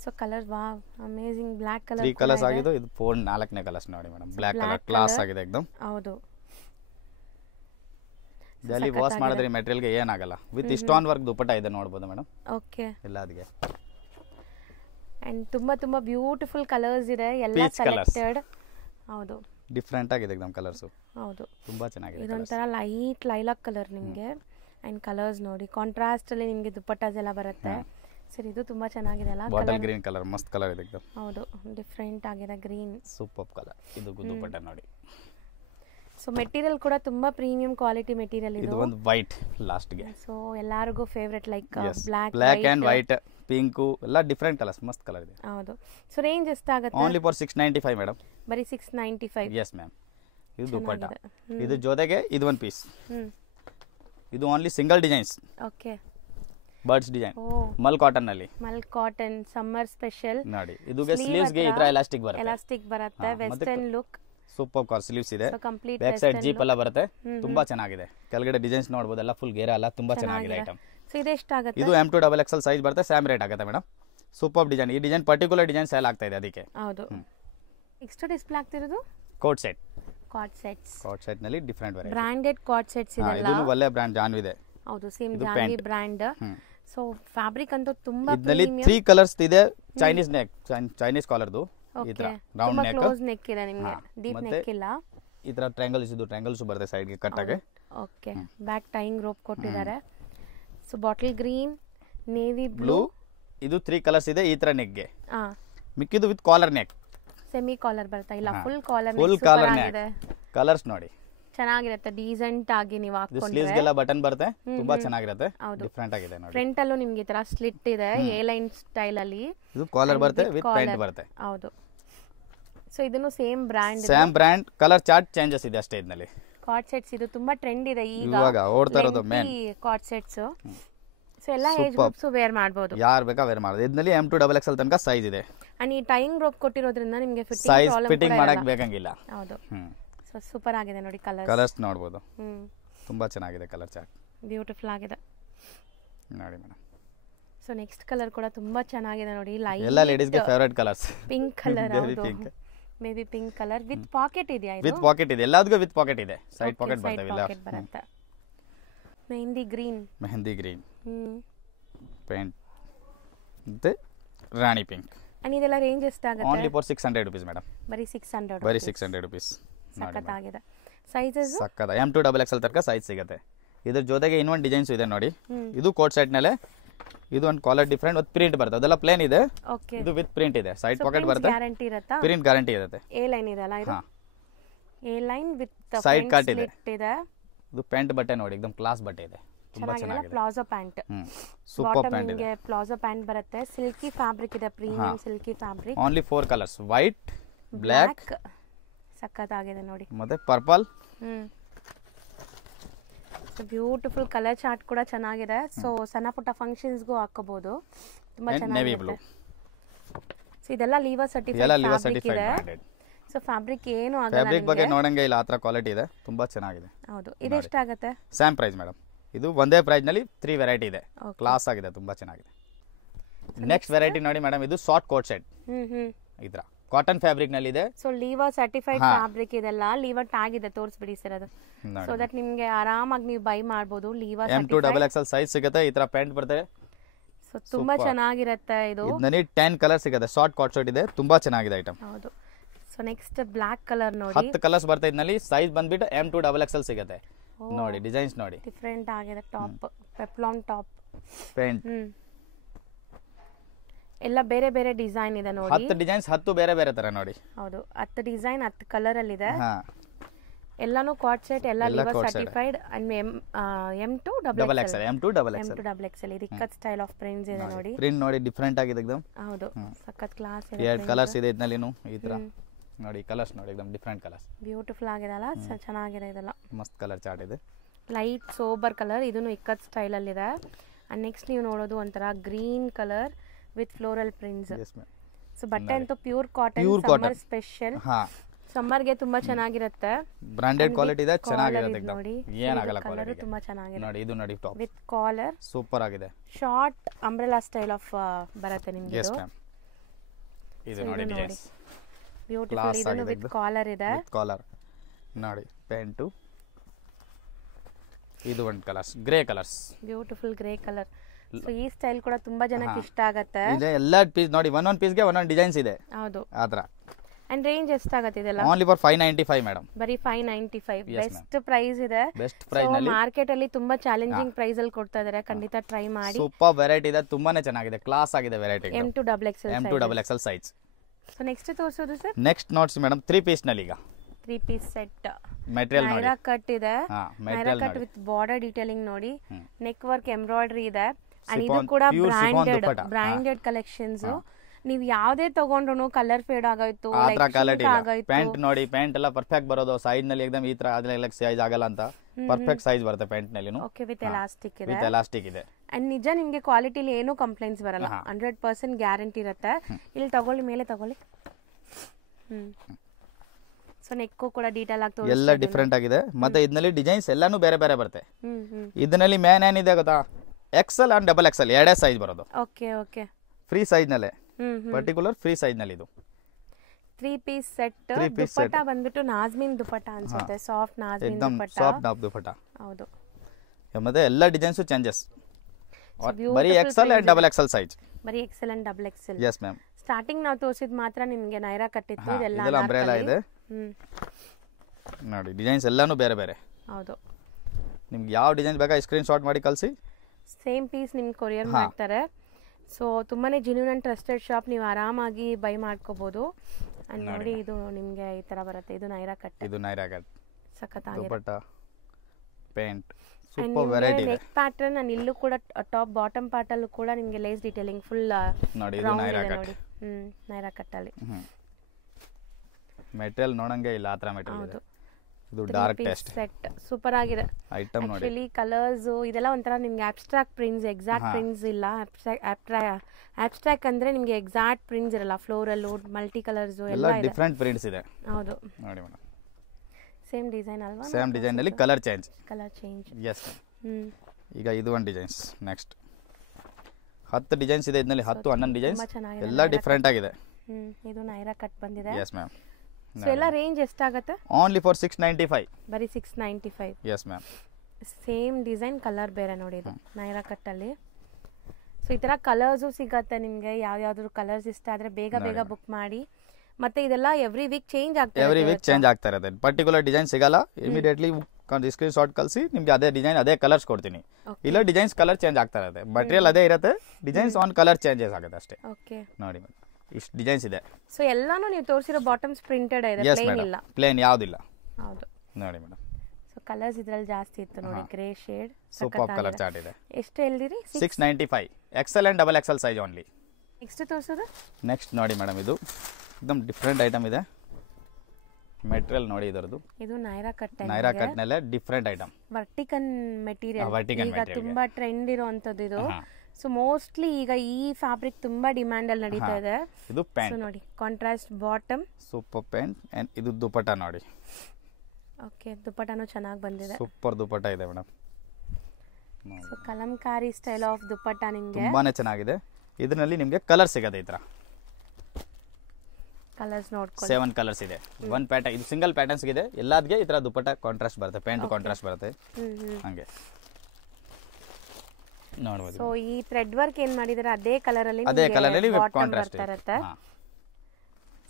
So colour wow amazing, black colour 3 colours ಆಗಿದೆ. ಇದು 4ನೇ ಕಲರ್ಸ್ ನೋಡಿ ಮೇಡಮ್, ಬ್ಲಾಕ್ ಕಲರ್ ಕ್ಲಾಸ್ ಆಗಿದೆ एकदम. ಹೌದು, ಡೈಲಿ ವಾಶ್ ಮಾಡಿದ್ರೆ ಮೆಟೀರಿಯಲ್ ಗೆ ಏನಾಗಲ್ಲ. ವಿತ್ ಸ್ಟೋನ್ ವರ್ಕ್ ದುಪಟ್ಟ ಇದೆ ನೋಡಬಹುದು ಮೇಡಮ್. ಓಕೆ, ಎಲ್ಲದಕ್ಕೆ. ಅಂಡ್ ತುಂಬಾ ಬ್ಯೂಟಿಫುಲ್ ಕಲರ್ಸ್ ಇದೆ, ಎಲ್ಲ ಸೆಲೆಕ್ಟೆಡ್. ಹೌದು, ಡಿಫರೆಂಟ್ ಆಗಿದೆ एकदम ಕಲರ್ಸ್. ಹೌದು, ತುಂಬಾ ಚೆನ್ನಾಗಿದೆ. ಇದೊಂತರ ಲೈಟ್ ಲೈಲಾಕ್ ಕಲರ್ ನಿಮಗೆ. ಅಂಡ್ ಕಲರ್ಸ್ ನೋಡಿ, ಕಾಂಟ್ರಾಸ್ಟ್ ಅಲ್ಲಿ ನಿಮಗೆ ದುಪಟ್ಟಾಸ್ ಎಲ್ಲ ಬರುತ್ತೆ. ಸರ್ ಇದು ತುಂಬಾ ಚೆನ್ನಾಗಿದೆ ಅಲ್ಲ, ಬಾಟಲ್ ಗ್ರೀನ್ ಕಲರ್, ಮಸ್ತ್ ಕಲರ್ ಇದೆ एकदम. ಹೌದು, ಡಿಫರೆಂಟ್ ಆಗಿದೆ ಗ್ರೀನ್, ಸೂಪರ್ ಕಲರ್. ಇದು ದುಪಟ್ಟ ನೋಡಿ. ಸೊ ಮೆಟೀರಿಯಲ್ ಕೂಡ ತುಂಬಾ ಪ್ರೀಮಿಯಂ ಕ್ವಾಲಿಟಿ ಮೆಟೀರಿಯಲ್ ಇದು. ಇದು ಒಂದು ವೈಟ್ ಲಾಸ್ಟ್ ಗೆ. ಸೊ ಎಲ್ಲರಿಗೂ favourite, like black and white, pink ಎಲ್ಲ ಡಿಫರೆಂಟ್ ಕಲರ್ಸ್, ಮಸ್ತ್ ಕಲರ್ ಇದೆ. ಹೌದು. ಸೊ ರೇಂಜ್ ಎಷ್ಟಾಗುತ್ತೆ? Only for 695 madam. ಬರೀ 695. Yes ma'am. ಇದು ದುಪಟ್ಟ, ಇದು ಜೊತೆಗೆ ಇದು ಒಂದು ಪೀಸ್. ಇದು only single designs. Okay, birds design, mul cotton ನಲ್ಲಿ. ಮಲ್ ಕಾಟನ್ ಸಮ್ಮರ್ ಸ್ಪೆಷಲ್ ನೋಡಿ. ಇದು ಸ್ಲೀವ್ಸ್ ಗೆ ಇತರ ಎಲಾಸ್ಟಿಕ್ ಬರುತ್ತೆ, ಎಲಾಸ್ಟಿಕ್ ಬರುತ್ತೆ, western look. Super car sleeves ಇದೆ, ಕಂಪ್ಲೀಟ್ ಬ್ಯಾಕ್ ಸೈಡ್ ಜೀಪ್ ಎಲ್ಲ ಬರುತ್ತೆ, ತುಂಬಾ ಚೆನ್ನಾಗಿದೆ. ಕೆಳಗಡೆ ಡಿಸೈನ್ಸ್ ನೋಡಬಹುದು, ಎಲ್ಲ ಫುಲ್ ಗೇರ ಎಲ್ಲ ತುಂಬಾ ಚೆನ್ನಾಗಿದೆ ಐಟಮ್. ಸೊ ಇದು ಎಷ್ಟಾಗುತ್ತೆ? ಇದು M2 XXL ಸೈಜ್ ಬರುತ್ತೆ, ಸೇಮ್ ರೇಟ್ ಆಗುತ್ತೆ ಮೇಡಮ್. ಸೂಪರ್ ಡಿಸೈನ್, ಈ ಡಿಸೈನ್ ಪರ್ಟಿಕ್ಯುಲರ್ ಡಿಸೈನ್ ಸೇಲ್ ಆಗ್ತಾ ಇದೆ ಅದಕ್ಕೆ. ಹೌದು. ಎಕ್ಸ್ಟ್ರಾ ಡಿಸ್ಪ್ಲೇ ಆಗ್ತಿರೋದು coat set. Coord sets, coord set ನಲ್ಲಿ different variety, branded coord sets ಇದೆ. ಇದು ಒಳ್ಳೆ ಬ್ರಾಂಡ್ ಜಾನ್ವಿ ಇದೆ. ಹೌದು, same Janvi brand. So fabric ಅಂತೂ ತುಂಬಾ ಇದರಲ್ಲಿ 3 ಕಲರ್ಸ್ ಇದೆ. ಚೈನೀಸ್ ನೆಕ್, ಚೈನೀಸ್ ಕಾಲರ್ದು ಈ ತರ ರೌಂಡ್ ನೆಕ್, ಕ್ಲೋಸ್ ನೆಕ್ ಇದೆ ನಿಮಗೆ, ಡೀಪ್ ನೆಕ್ ಇಲ್ಲ. ಈ ತರ ಟ್ರಯಾಂಗಲ್ಸ್, ಇದು ಟ್ರಯಾಂಗಲ್ಸ್ ಬರುತ್ತೆ ಸೈಡ್ ಗೆ ಕಟ್ ಆಗಿ. ಓಕೆ, ಬ್ಯಾಕ್ ಟೈಯಿಂಗ್ ರೋಪ್ ಕೊಟ್ಟಿದ್ದಾರೆ. So bottle green, navy blue, ಇದು 3 ಕಲರ್ಸ್ ಇದೆ ಈ ತರ ನೆಕ್ ಗೆ. ಮಿಕ್ಕಿದು with collar neck, semi collar ಬರ್ತಾ ಇಲ್ಲ, full collar neck. Full collar neck colours ನೋಡಿ, ಚೆನ್ನಾಗಿರುತ್ತೆ, ಡೀಸೆಂಟ್ ಆಗಿ ನೀವು ಹಾಕೊಂಡ್ರೆ. ಸ್ಲೀವ್ಸ್ ಗೆಲ್ಲ ಬಟನ್ ಬರುತ್ತೆ, ತುಂಬಾ ಚೆನ್ನಾಗಿರುತ್ತೆ, ಡಿಫರೆಂಟ್ ಆಗಿದೆ ನೋಡಿ. ಫ್ರಂಟ್ ಅಲ್ಲೂ ನಿಮಗೆ ಈ ತರ ಸ್ಲಿಟ್ ಇದೆ, ಎ ಲೈನ್ ಸ್ಟೈಲ್ ಅಲ್ಲಿ. ಇದು ಕಾಲರ್ ಬರುತ್ತೆ, ವಿತ್ ಪ್ಯಾಂಟ್ ಬರುತ್ತೆ. ಹೌದು. ಸೊ ಇದನ್ನು same brand, same brand, colour chart changes ಇದೆ ಅಷ್ಟೇ ಇದರಲ್ಲಿ. ಕಾರ್ಡ್ ಸೆಟ್ಸ್ ಇದು ತುಂಬಾ ಟ್ರೆಂಡ್ ಇದೆ ಈಗ, ಇವಾಗ ಓಡ್ತಾ ಇರೋದು ಮೇನ್ ಕಾರ್ಡ್ ಸೆಟ್ಸ್. ಸೊ ಎಲ್ಲ ಏಜ್ ಗ್ರೂಪ್ಸ್ ವೇರ್ ಮಾಡಬಹುದು, ಯಾರು ಬೇಕಾ ವೇರ್ ಮಾಡಬಹುದು. ಇದರಲ್ಲಿ M2 XXL ತನಕ ಸೈಜ್ ಇದೆ. ಅಂಡ್ ಈ ಟೈಯಿಂಗ್ ರೋಪ್ ಕೊಟ್ಟಿರೋದ್ರಿಂದ ನಿಮಗೆ ಸೈಜ್ ಫಿಟ್ಟಿಂಗ್ ಮಾಡಕ್ ಬೇಕಂಗಿಲ್ಲ. ಹೌದು. ಸೊ ಸೂಪರ್ ಆಗಿದೆ ನೋಡಿ, ಕಲರ್ಸ್ ನೋಡಬಹುದು, ತುಂಬಾ ಚೆನ್ನಾಗಿದೆ ಕಲರ್ ಚಾರ್ಟ್, ಬ್ಯೂಟಿಫುಲ್ ಆಗಿದೆ ನೋಡಿ ಮೇಡಮ್. ಸೊ ನೆಕ್ಸ್ಟ್ ಕಲರ್ ಕೂಡ ತುಂಬಾ ಚೆನ್ನಾಗಿದೆ ನೋಡಿ, ಲೈಟ್, ಎಲ್ಲ ಲೇಡೀಸ್ ಗೆ ಫೇವರೇಟ್ ಕಲರ್ಸ್, ಪಿಂಕ್ ಕಲರ್. ಹೌದು, may be pink colour with pocket ಇದೆಯಾ? ಇದು ವಿತ್ ಪಾಕೆಟ್ ಇದೆ, ಎಲ್ಲದಕ್ಕೂ ವಿತ್ ಪಾಕೆಟ್ ಇದೆ. ಸೈಡ್ ಪಾಕೆಟ್ ಬರುತ್ತೆ. Mehndi green, mehndi green paint ಮತ್ತೆ ರಾಣಿ ಪಿಂಕ್. ಅಂಡ್ ಇದೆಲ್ಲ ರೇಂಜ್ ಎಷ್ಟಾಗುತ್ತೆ? Only for 600 rupees madam. ಬರೀ 600, ಬರೀ 600 rupees. ಸಕ್ಕತ್ತಾಗಿದೆ. ಸೈಜಸ್ ಸಕ್ಕತ್ತ, M2 XXL ತನಕ ಸೈಜ್ ಸಿಗುತ್ತೆ. ಇದ್ರ ಜೊತೆಗೆ ಇನ್ನೊಂದು ಡಿಸೈನ್ಸ್ ಇದೆ ನೋಡಿ. ಇದು ಕೋಟ್ ಸೆಟ್ ನಲ್ಲಿ, ಇದು ಒಂದು ಕಾಲರ್ ಡಿಫರೆಂಟ್, ಒಂದು ಪ್ರಿಂಟ್ ಬರುತ್ತೆ, ಅದೆಲ್ಲ ಪ್ಲೇನ್ ಇದೆ. ಇದು ವಿತ್ ಪ್ರಿಂಟ್ ಇದೆ, ಸೈಡ್ ಪಾಕೆಟ್ ಬರುತ್ತೆ, ಗ್ಯಾರಂಟಿ ಇರುತ್ತಾ? ಪ್ರಿಂಟ್ ಗ್ಯಾರಂಟಿ ಇರುತ್ತೆ. ಎ ಲೈನ್ ಇದೆ ಅಲ್ಲ, ಇದು A line with side cut ಇದೆ. ಇದು ಪ್ಯಾಂಟ್ ಬಟ್ಟೆ ನೋಡಿ, एकदम ಕ್ಲಾಸ್ ಬಟ್ಟೆ ಇದೆ, ತುಂಬಾ ಚೆನ್ನಾಗಿದೆ. ಪ್ಲಾಜೋ ಪ್ಯಾಂಟ್, ಸೂಪರ್ ಪ್ಯಾಂಟ್ ಇದೆ. ಪ್ಲಾಜೋ ಪ್ಯಾಂಟ್ ಬರುತ್ತೆ, ಸಿಲ್ಕಿ ಫ್ಯಾಬ್ರಿಕ್ ಇದೆ, premium silky fabric. Only 4 colours, white, black, ಸಕ್ಕತ್ತಾಗಿದೆ ನೋಡಿ, ಮತ್ತೆ ಪರ್ಪಲ್. ಬ್ಯೂಟಿಫುಲ್ ಕಲರ್ ಚಾರ್ಟ್ ಕೂಡ ಚೆನ್ನಾಗಿದೆ. ಸೊ ಸಣ್ಣ ಪುಟ್ಟ ಫಂಕ್ಷನ್ಸ್ ಗೂ ಹಾಕೋಬಹುದು, ತುಂಬಾ ಚೆನ್ನಾಗಿದೆ. ಸೊ ಇದೆಲ್ಲ ಲೀವರ್ ಸರ್ಟಿಫೈಡ್ ಇದೆ. ಸೊ ಫ್ಯಾಬ್ರಿಕ್ ಏನು ಆಗಲ್ಲ, ಫ್ಯಾಬ್ರಿಕ್ ಬಗ್ಗೆ ನೋಡಂಗೆ ಇಲ್ಲ, ಆ ತರ ಕ್ವಾಲಿಟಿ ಇದೆ, ತುಂಬಾ ಚೆನ್ನಾಗಿದೆ. ಹೌದು. ಇದು ಎಷ್ಟಾಗುತ್ತೆ? Same price madam. ಇದು ಒಂದೇ ಪ್ರೈಸ್ ನಲ್ಲಿ 3 ವೆರೈಟಿ ಇದೆ, ಕ್ಲಾಸ್ ಆಗಿದೆ, ತುಂಬಾ ಚೆನ್ನಾಗಿದೆ. ನೆಕ್ಸ್ಟ್ ವೆರೈಟಿ ನೋಡಿ ಮೇಡಮ್, ಇದು ಶಾರ್ಟ್ ಕೋಟ್ ಸೆಟ್. ಇದ್ರ ಕಾಟನ್ ಫ್ಯಾಬ್ರಿಕ್ ನಲ್ಲಿ ಇದೆ. ಸೊ ಲೀವರ್ ಸರ್ಟಿಫೈಡ್ ಫ್ಯಾಬ್ರಿಕ್ ಇದೆಲ್ಲ, ಲೀವರ್ ಟ್ಯಾಗ್ ಇದೆ, ತೋರಿಸ್ಬಿಡಿ ಸರ್ ಅದು, ಸೊ ದಟ್ ನಿಮ್ಗೆ ಆರಾಮಾಗಿ ನೀವು ಬೈ ಮಾಡಬಹುದು. ಲೀವರ್ M2 XXL ಸೈಜ್ ಸಿಗುತ್ತೆ, ಈ ತರ ಪ್ಯಾಂಟ್ ಬರುತ್ತೆ. ಸೊ ತುಂಬಾ ಚೆನ್ನಾಗಿರುತ್ತೆ. ಇದು ಇದರಲ್ಲಿ 10 ಕಲರ್ ಸಿಗುತ್ತೆ, ಶಾರ್ಟ್ ಕಾಟ್ ಸೆಟ್ ಇದೆ, ತುಂಬಾ ಚೆನ್ನಾಗಿದೆ ಐಟಮ್. ಹೌದು. ಸೊ ನೆಕ್ಸ್ಟ್ ಬ್ಲಾಕ್ ಕಲರ್ ನೋಡಿ, 10 ಕಲರ್ಸ್ ಬರುತ್ತೆ ಇದರಲ್ಲಿ. ಸೈಜ್ ಬಂದ್ಬಿಟ್ಟು M2 XXL ಸಿಗುತ್ತೆ ನೋಡಿ. ಡಿಸೈನ್ಸ್ ನೋಡಿ, ಡಿಫರೆಂಟ್ ಆಗಿದೆ. ಟಾಪ್ ಪೆಪ್ಲಾನ್ ಟಾಪ್, ಪ್ಯಾಂಟ್ ಎಲ್ಲ ಬೇರೆ ಬೇರೆ ಡಿಸೈನ್ ಇದೆ ನೋಡಿ. 10 ಡಿಸೈನ್ಸ್, 10 ಬೇರೆ ಬೇರೆ ತರ ನೋಡಿ. ಹೌದು, 10 ಡಿಸೈನ್ 10 ಕಲರ್ ಅಲ್ಲಿ ಇದೆ. ಎಲ್ಲಾನು ಕ್ವಾಡ್ ಸೆಟ್, ಎಲ್ಲ ಲಿವರ್ certified and M two double XL. Double XL. ಇದು ಇಕ್ಕತ್ ಸ್ಟೈಲ್ ಆಫ್ ಪ್ರಿಂಟ್ಸ್ ಇದೆ ನೋಡಿ. ಪ್ರಿಂಟ್ ನೋಡಿ ಡಿಫರೆಂಟ್ ಆಗಿದೆ एकदम. ಹೌದು, ಸಖತ್ ಕ್ಲಾಸ್ ಇದೆ. ಎರಡು ಕಲರ್ಸ್ ಇದೆ ಇದನ್ನಲ್ಲಿನು ಈ ತರ ನೋಡಿ. ಕಲರ್ಸ್ ನೋಡಿ एकदम ಡಿಫರೆಂಟ್ ಕಲರ್ಸ್. ಬ್ಯೂಟಿಫುಲ್ ಆಗಿದೆ ಅಲ್ಲ, ಚೆನ್ನಾಗಿದೆ ಇದೆಲ್ಲ. ಮಸ್ತ್ ಕಲರ್ ಚಾರ್ಟ್ ಇದೆ. ಲೈಟ್ ಸೋಬರ್ ಕಲರ್, ಇದನ್ನು ಇಕ್ಕತ್ ಸ್ಟೈಲ್ ಅಲ್ಲಿ ಇದೆ. ಅಂಡ್ ನೆಕ್ಸ್ಟ್ ನೀವು ನೋಡೋದು ಒಂಥರ green colour with floral prints. So ಬಟ್ಟೆ ಅಂತೂ ಪ್ಯೂರ್ ಕಾಟನ್, ಸಮ್ಮರ್ ಸ್ಪೆಷಲ್. ಸಮ್ಮರ್ಗೆ ತುಂಬಾ ಚೆನ್ನಾಗಿರುತ್ತೆ. ಬ್ರಾಂಡೆಡ್ ಕ್ವಾಲಿಟಿ ಇದೆ, ಚೆನ್ನಾಗಿರುತ್ತೆ ನೋಡಿ. ಏನಾಗಲ್ಲ ಕಲರ್ ತುಂಬಾ ಚೆನ್ನಾಗಿದೆ ನೋಡಿ. ಇದು ನೋಡಿ ಟಾಪ್ ವಿತ್ ಕಾಲರ್, ಸೂಪರ್ ಆಗಿದೆ. ಶಾರ್ಟ್ ಅಂಬ್ರೆಲಾ ಸ್ಟೈಲ್ ಆಫ್ ಬರುತ್ತೆ ನಿಮಗೆ. ಇದು ನೋಡಿ ಡಿಸೈನ್ಸ್ ಬ್ಯೂಟಿಫುಲ್. ಇದನ್ನು ವಿತ್ ಕಾಲರ್ ಇದೆ. ಕಾಲರ್ ನೋಡಿ. ಪ್ಯಾಂಟ್ ಇದು ಒಂದು colours, grey colours, beautiful grey colour. So ಈ ಸ್ಟೈಲ್ ಕೂಡ ತುಂಬಾ ಜನಕ್ಕೆ ಇಷ್ಟ ಆಗುತ್ತೆ. ಇದೆ ಎಲ್ಲ ಪೀಸ್ ನೋಡಿ, ಒಂದೊಂದು ಪೀಸ್ಗೆ ಒಂದೊಂದು ಡಿಸೈನ್ಸ್ ಇದೆ. ಹೌದು, ಆತರ. ಅಂಡ್ ರೇಂಜ್ ಎಷ್ಟಾಗುತ್ತೆ ಇದೆಲ್ಲ? Only for 595 madam. ಬರೀ 595. ಬೆಸ್ಟ್ ಪ್ರೈಸ್ ಇದೆ. ಬೆಸ್ಟ್ ಪ್ರೈಸ್ ನಲ್ಲಿ ಮಾರ್ಕೆಟ್ ಅಲ್ಲಿ ತುಂಬಾ ಚಾಲೆಂಜಿಂಗ್ ಪ್ರೈಸ್ ಅಲ್ಲಿ ಕೊಡ್ತಾ ಇದ್ದಾರೆ. ಖಂಡಿತ ಟ್ರೈ ಮಾಡಿ. ಸೂಪರ್ ವೆರೈಟಿ ಇದೆ, ತುಂಬಾನೇ ಚೆನ್ನಾಗಿದೆ, ಕ್ಲಾಸ್ ಆಗಿದೆ variety. M two double XL size. So next ತೋರಿಸೋದು sir? Next notes madam 3 piece ನಲ್ಲಿ. ಈಗ 3 ಪೀಸ್ ಸೆಟ್ ಮೆಟೀರಿಯಲ್ ನೋಡಿ. ನೈರಾ ಕಟ್ ಇದೆ. Naira cut with border detailing ನೋಡಿ. ನೆಕ್ ವರ್ಕ್ ಎಂಬ್ರಾಯ್ಡರಿ ಇದೆ. ಅಂಡ್ ಇದು ಕೂಡ ಬ್ರಾಂಡೆಡ್ ಕಲೆಕ್ಷನ್ಸ್. ನೀವು ಯಾವ್ದೇ ತಗೊಂಡ್ರು ಕಲರ್ ಫೇಡ್ ಆಗೋಯ್ತು, ಪ್ಯಾಂಟ್ ನೋಡಿ. ಪ್ಯಾಂಟ್ ಎಲ್ಲ ಪರ್ಫೆಕ್ಟ್ ಬರೋದು. ಸೈಡ್ ನಲ್ಲಿ एकदम ಈ ತರ ಅದೆಲ್ಲ ಸೈಜ್ ಆಗಲ್ಲ ಅಂತ ಪರ್ಫೆಕ್ಟ್ ಸೈಜ್ ಬರುತ್ತೆ ಪ್ಯಾಂಟ್ ನಲ್ಲಿ. ಓಕೆ, ವಿತ್ ಎಲಾಸ್ಟಿಕ್ ಇದೆ. ವಿತ್ ಎಲಾಸ್ಟಿಕ್ ಇದೆ. ಅಂಡ್ ನಿಜ ನಿಮ್ಗೆ ಕ್ವಾಲಿಟಿಲಿ ಏನು ಕಂಪ್ಲೇಂಟ್ಸ್ ಬರಲ್ಲ. 100% ಗ್ಯಾರಂಟಿ ಇರುತ್ತೆ. ಇಲ್ಲಿ ತಗೊಳ್ಳಿ, ಮೇಲೆ ತಗೊಳ್ಳಿ. ಸೊ ನೆಕ್ ಕೂಡ ಡೀಟೇಲ್ ಆಗಿ ತೋರಿಸ್ತೀನಿ. ಎಲ್ಲ ಡಿಫರೆಂಟ್ ಆಗಿದೆ. ಮತ್ತೆ ಇದರಲ್ಲಿ ಡಿಸೈನ್ಸ್ ಎಲ್ಲಾನು ಬೇರೆ ಬೇರೆ ಬರುತ್ತೆ. ಇದರಲ್ಲಿ ಮೇನ್ ಏನಿದೆ ಗೊತ್ತಾ, ಎಕ್ಸೆಲ್ ಅಂಡ್ ಡಬಲ್ ಎಕ್ಸೆಲ್ ಎರಡೇ ಸೈಜ್ ಬರೋದು. Okay okay. ಫ್ರೀ ಸೈಜ್ ನಲ್ಲೇ, ಪರ್ಟಿಕ್ಯುಲರ್ ಫ್ರೀ ಸೈಜ್ ನಲ್ಲಿ. ಇದು 3 ಪೀಸ್ ಸೆಟ್. ದುಪಟ್ಟಾ ಬಂದ್ಬಿಟ್ಟು ನಾಜ್ಮಿನ್ ದುಪಟ್ಟಾ ಅನ್ಸುತ್ತೆ. ಸಾಫ್ಟ್ ನಾಜ್ಮಿನ್ ದುಪಟ್ಟಾ. ಸಾಫ್ಟ್ ದುಪಟ್ಟಾ. ಹೌದು. ಮತ್ತೆ ಎಲ್ಲ ಡಿಸೈನ್ಸ್ ಚೇಂಜಸ್. ಬರೀ XL and double XL size. ಬರೀ XL and double XL. Yes ma'am. Starting ನಾವು ತೋರಿಸಿದ ಮಾತ್ರ ನಿಮಗೆ ನೈರಾ ಕಟ್ಟಿತ್ತು. ಇದೆಲ್ಲ ಅಂಬ್ರೆಲಾ ಇದೆ ನೋಡಿ. ಡಿಸೈನ್ಸ್ ಎಲ್ಲಾನು ಬೇರೆ ಬೇರೆ. ಹೌದು. ನಿಮ್ಗೆ ಯಾವ ಡಿಸೈನ್ ಬೇಕಾ ಸ್ಕ್ರೀನ್ ಶಾಟ್ ಮಾಡಿ ಕಳಿಸಿ. ಸೇಮ್ ಪೀಸ್ ನಿಮ್ಗೆ ಕೊರಿಯರ್ ಮಾಡ್ತಾರೆ. ಸೊ ತುಂಬಾನೇ ಜೆನ್ಯೂನ್ ಅಂಡ್ ಟ್ರಸ್ಟೆಡ್ ಶಾಪ್. ನೀವು ಆರಾಮಾಗಿ ಬೈ ಮಾಡ್ಕೋಬಹುದು. ಅಂಡ್ ನೋಡಿ, ಇದು ನಿಮಗೆ ಈ ತರ ಬರುತ್ತೆ. ಇದು ನೈರಾ ಕಟ್. ಇದು ನೈರಾ ಕಟ್. ಸಖತ್ತಾಗಿದೆ. ದುಪಟ್ಟಾ, ಪ್ಯಾಂಟ್, ಸೂಪರ್ ವೆರೈಟಿ ಇದೆ. ನೆಕ್ ಪ್ಯಾಟರ್ನ್ ಅಂಡ್ ಇಲ್ಲೂ ಕೂಡ ಟಾಪ್ ಬಾಟಮ್ ಪಾರ್ಟ್ ಅಲ್ಲೂ ಕೂಡ ನಿಮಗೆ ಲೇಸ್ ಡೀಟೇಲಿಂಗ್ ಫುಲ್ ನೋಡಿ. ಇದು ನೈರಾ ಕಟ್. ನೈರಾ ಕಟ್ ಅಲ್ಲಿ ಮೆಟೀರಿಯಲ್ ನೋಡಂಗೆ ಇಲ್ಲ, ಆ ತರ ಮೆಟೀರಿಯಲ್ ಇದೆ. ಇದು ಡಾರ್ಕ್ ಟೆಸ್ಟ್ ಸೆಟ್ ಸೂಪರ್ ಆಗಿದೆ. ಐಟಮ್ ನೋಡಿ. ಆಕ್ಚುಲಿ ಕಲರ್ಸ್ ಇದೆಲ್ಲ ಒಂಥರ ನಿಮಗೆ ಅಬ್ಸ್ಟ್ರಾಕ್ಟ್ ಪ್ರಿಂಟ್ಸ್, ಎಕ್ಸಾಕ್ಟ್ ಪ್ರಿಂಟ್ಸ್ ಇಲ್ಲ. ಅಬ್ಸ್ಟ್ರಾಕ್ಟ್ ಅಂದ್ರೆ ನಿಮಗೆ ಎಕ್ಸಾಕ್ಟ್ ಪ್ರಿಂಟ್ಸ್ ಇರಲ್ಲ. ಫ್ಲೋರಲ್, ಮಲ್ಟಿ ಕಲರ್ಸ್ ಎಲ್ಲ ಡಿಫರೆಂಟ್ ಪ್ರಿಂಟ್ಸ್ ಇದೆ. ಹೌದು ನೋಡಿ ಮೇಡಂ. ಸೇಮ್ ಡಿಸೈನ್ ಅಲ್ವಾ? ಸೇಮ್ ಡಿಸೈನ್ ನಲ್ಲಿ ಕಲರ್ ಚೇಂಜ್. ಎಸ್. ಈಗ ಇದು ಒಂದು ಡಿಸೈನ್ಸ್. ನೆಕ್ಸ್ಟ್ 10 ಡಿಸೈನ್ಸ್ ಇದೆ ಇದರಲ್ಲಿ. 10 11 ಡಿಸೈನ್ಸ್ ಎಲ್ಲ ಡಿಫರೆಂಟ್ ಆಗಿದೆ. ಇದು ನೈರಾ ಕಟ್ ಬಂದಿದೆ. Yes ma'am. ಸೊ ಎಲ್ಲ ರೇಂಜ್ ಎಷ್ಟಾಗುತ್ತೆ? Only for 695. ಬರೀ 695. Yes ma'am. Same design, colour ಬೇರೆ ನೋಡಿ. ಇದು ನೈರಾ ಕಟ್ ಅಲ್ಲಿ. ಸೊ ಈ ತರ ಕಲರ್ಸು ಸಿಗತ್ತೆ ನಿಮಗೆ. ಯಾವ್ದಾದ್ರು ಕಲರ್ಸ್ ಇಷ್ಟ ಆದ್ರೆ ಬೇಗ ಬೇಗ ಬುಕ್ ಮಾಡಿ. ಮತ್ತೆ ಇದೆಲ್ಲ ಎವ್ರಿ ವೀಕ್ ಚೇಂಜ್ ಆಗ್ತಾ ಇರುತ್ತೆ. ಪರ್ಟಿಕ್ಯುಲರ್ ಡಿಸೈನ್ ಸಿಗಲ್ಲ. ಇಮಿಡಿಯೇಟ್ಲಿ ಸ್ಕ್ರೀನ್ ಶಾಟ್ ಕಳಿಸಿ, ನಿಮ್ಗೆ ಅದೇ ಡಿಸೈನ್ ಅದೇ ಕಲರ್ಸ್ ಕೊಡ್ತೀನಿ. ಇಲ್ಲ ಡಿಸೈನ್ಸ್ ಕಲರ್ ಚೇಂಜ್ ಆಗ್ತಾ ಇರುತ್ತೆ. ಮಟೀರಿಯಲ್ ಅದೇ ಇರುತ್ತೆ, ಡಿಸೈನ್ಸ್ ಆನ್ ಕಲರ್ ಚೇಂಜಸ್ ಆಗುತ್ತೆ ಅಷ್ಟೇ. ಓಕೆ ನೋಡಿ ಇಷ್ಟು ಡಿಸೈನ್ಸ್ ಇದೆ. ಸೊ ಎಲ್ಲಾನು ನೀವು ತೋರಿಸಿರೋ ಬಾಟಮ್ಸ್ ಪ್ರಿಂಟೆಡ್ ಇದೆ, ಪ್ಲೇನ್ ಇಲ್ಲ. ಪ್ಲೇನ್ ಯಾವುದಿಲ್ಲ. ಹೌದು ನೋಡಿ ಮೇಡಂ. ಸೊ ಕಲರ್ಸ್ ಇದರಲ್ಲಿ ಜಾಸ್ತಿ ಇತ್ತು ನೋಡಿ. Grey shade, super colour chart ಇದೆ. ಎಷ್ಟು ಹೇಳಿದಿರಿ? 695. XL and double XL size only. Next ತೋರಿಸೋದು? ನೆಕ್ಸ್ಟ್ ನೋಡಿ ಮೇಡಂ, ಇದು एकदम ಡಿಫರೆಂಟ್ ಐಟಮ್ ಇದೆ. ಮೆಟೀರಿಯಲ್ ನೋಡಿ ಇದರದು. ಇದು ನೈರಾ ಕಟ್. ನೈರಾ ಕಟ್ ನಲ್ಲೇ ಡಿಫರೆಂಟ್ ಐಟಮ್. Vertical material. ಈಗ ತುಂಬಾ ಟ್ರೆಂಡ್ ಇರುವಂತದ್ದು ಇದು. ಸೊ ಮೋಸ್ಟ್ಲಿ ಈಗ ಈ ಫ್ಯಾಬ್ರಿಕ್ ತುಂಬಾ ಡಿಮ್ಯಾಂಡ್ ಅಲ್ಲಿ ನಡೀತಾ ಇದೆ. ಇದು ಪ್ಯಾಂಟ್ ನೋಡಿ, contrast bottom, super pant. And ಇದು ದುಪಟ್ಟಾ ನೋಡಿ. ಓಕೆ, ದುಪಟ್ಟಾನು ಚೆನ್ನಾಗಿ ಬಂದಿದೆ. ಸೂಪರ್ ದುಪಟ್ಟಾ ಇದೆ madam. So Kalamkari style of dupatta ನಿಮಗೆ ತುಂಬಾನೇ ಚೆನ್ನಾಗಿದೆ. ಇದರಲ್ಲಿ ನಿಮಗೆ ಕಲರ್ ಸಿಗುತ್ತೆ. ಈ ತರ ಕಲರ್ಸ್ ನೋಡ್ಕೊಳ್ಳಿ. 7 ಕಲರ್ಸ್ ಇದೆ. One pattern. ಇದು ಸಿಂಗಲ್ ಪ್ಯಾಟರ್ನ್ಸ್ ಇದೆ. ಎಲ್ಲದಕ್ಕೆ ಈ ತರ ದುಪಟ್ಟಾ ಕಾಂಟ್ರಾಸ್ಟ್ ಬರುತ್ತೆ, ಪ್ಯಾಂಟ್ ಕಾಂಟ್ರಾಸ್ಟ್ ಬರುತ್ತೆ. ಹಂಗೆ ನೋಡಬಹುದು. ಸೊ ಈ ಥ್ರೆಡ್ ವರ್ಕ್ ಏನ್ ಮಾಡಿದಾರೆ ಅದೇ ಕಲರ್ ಅಲ್ಲಿ ಕಾಂಟ್ರಾಸ್ಟ್ ಇರುತ್ತೆ.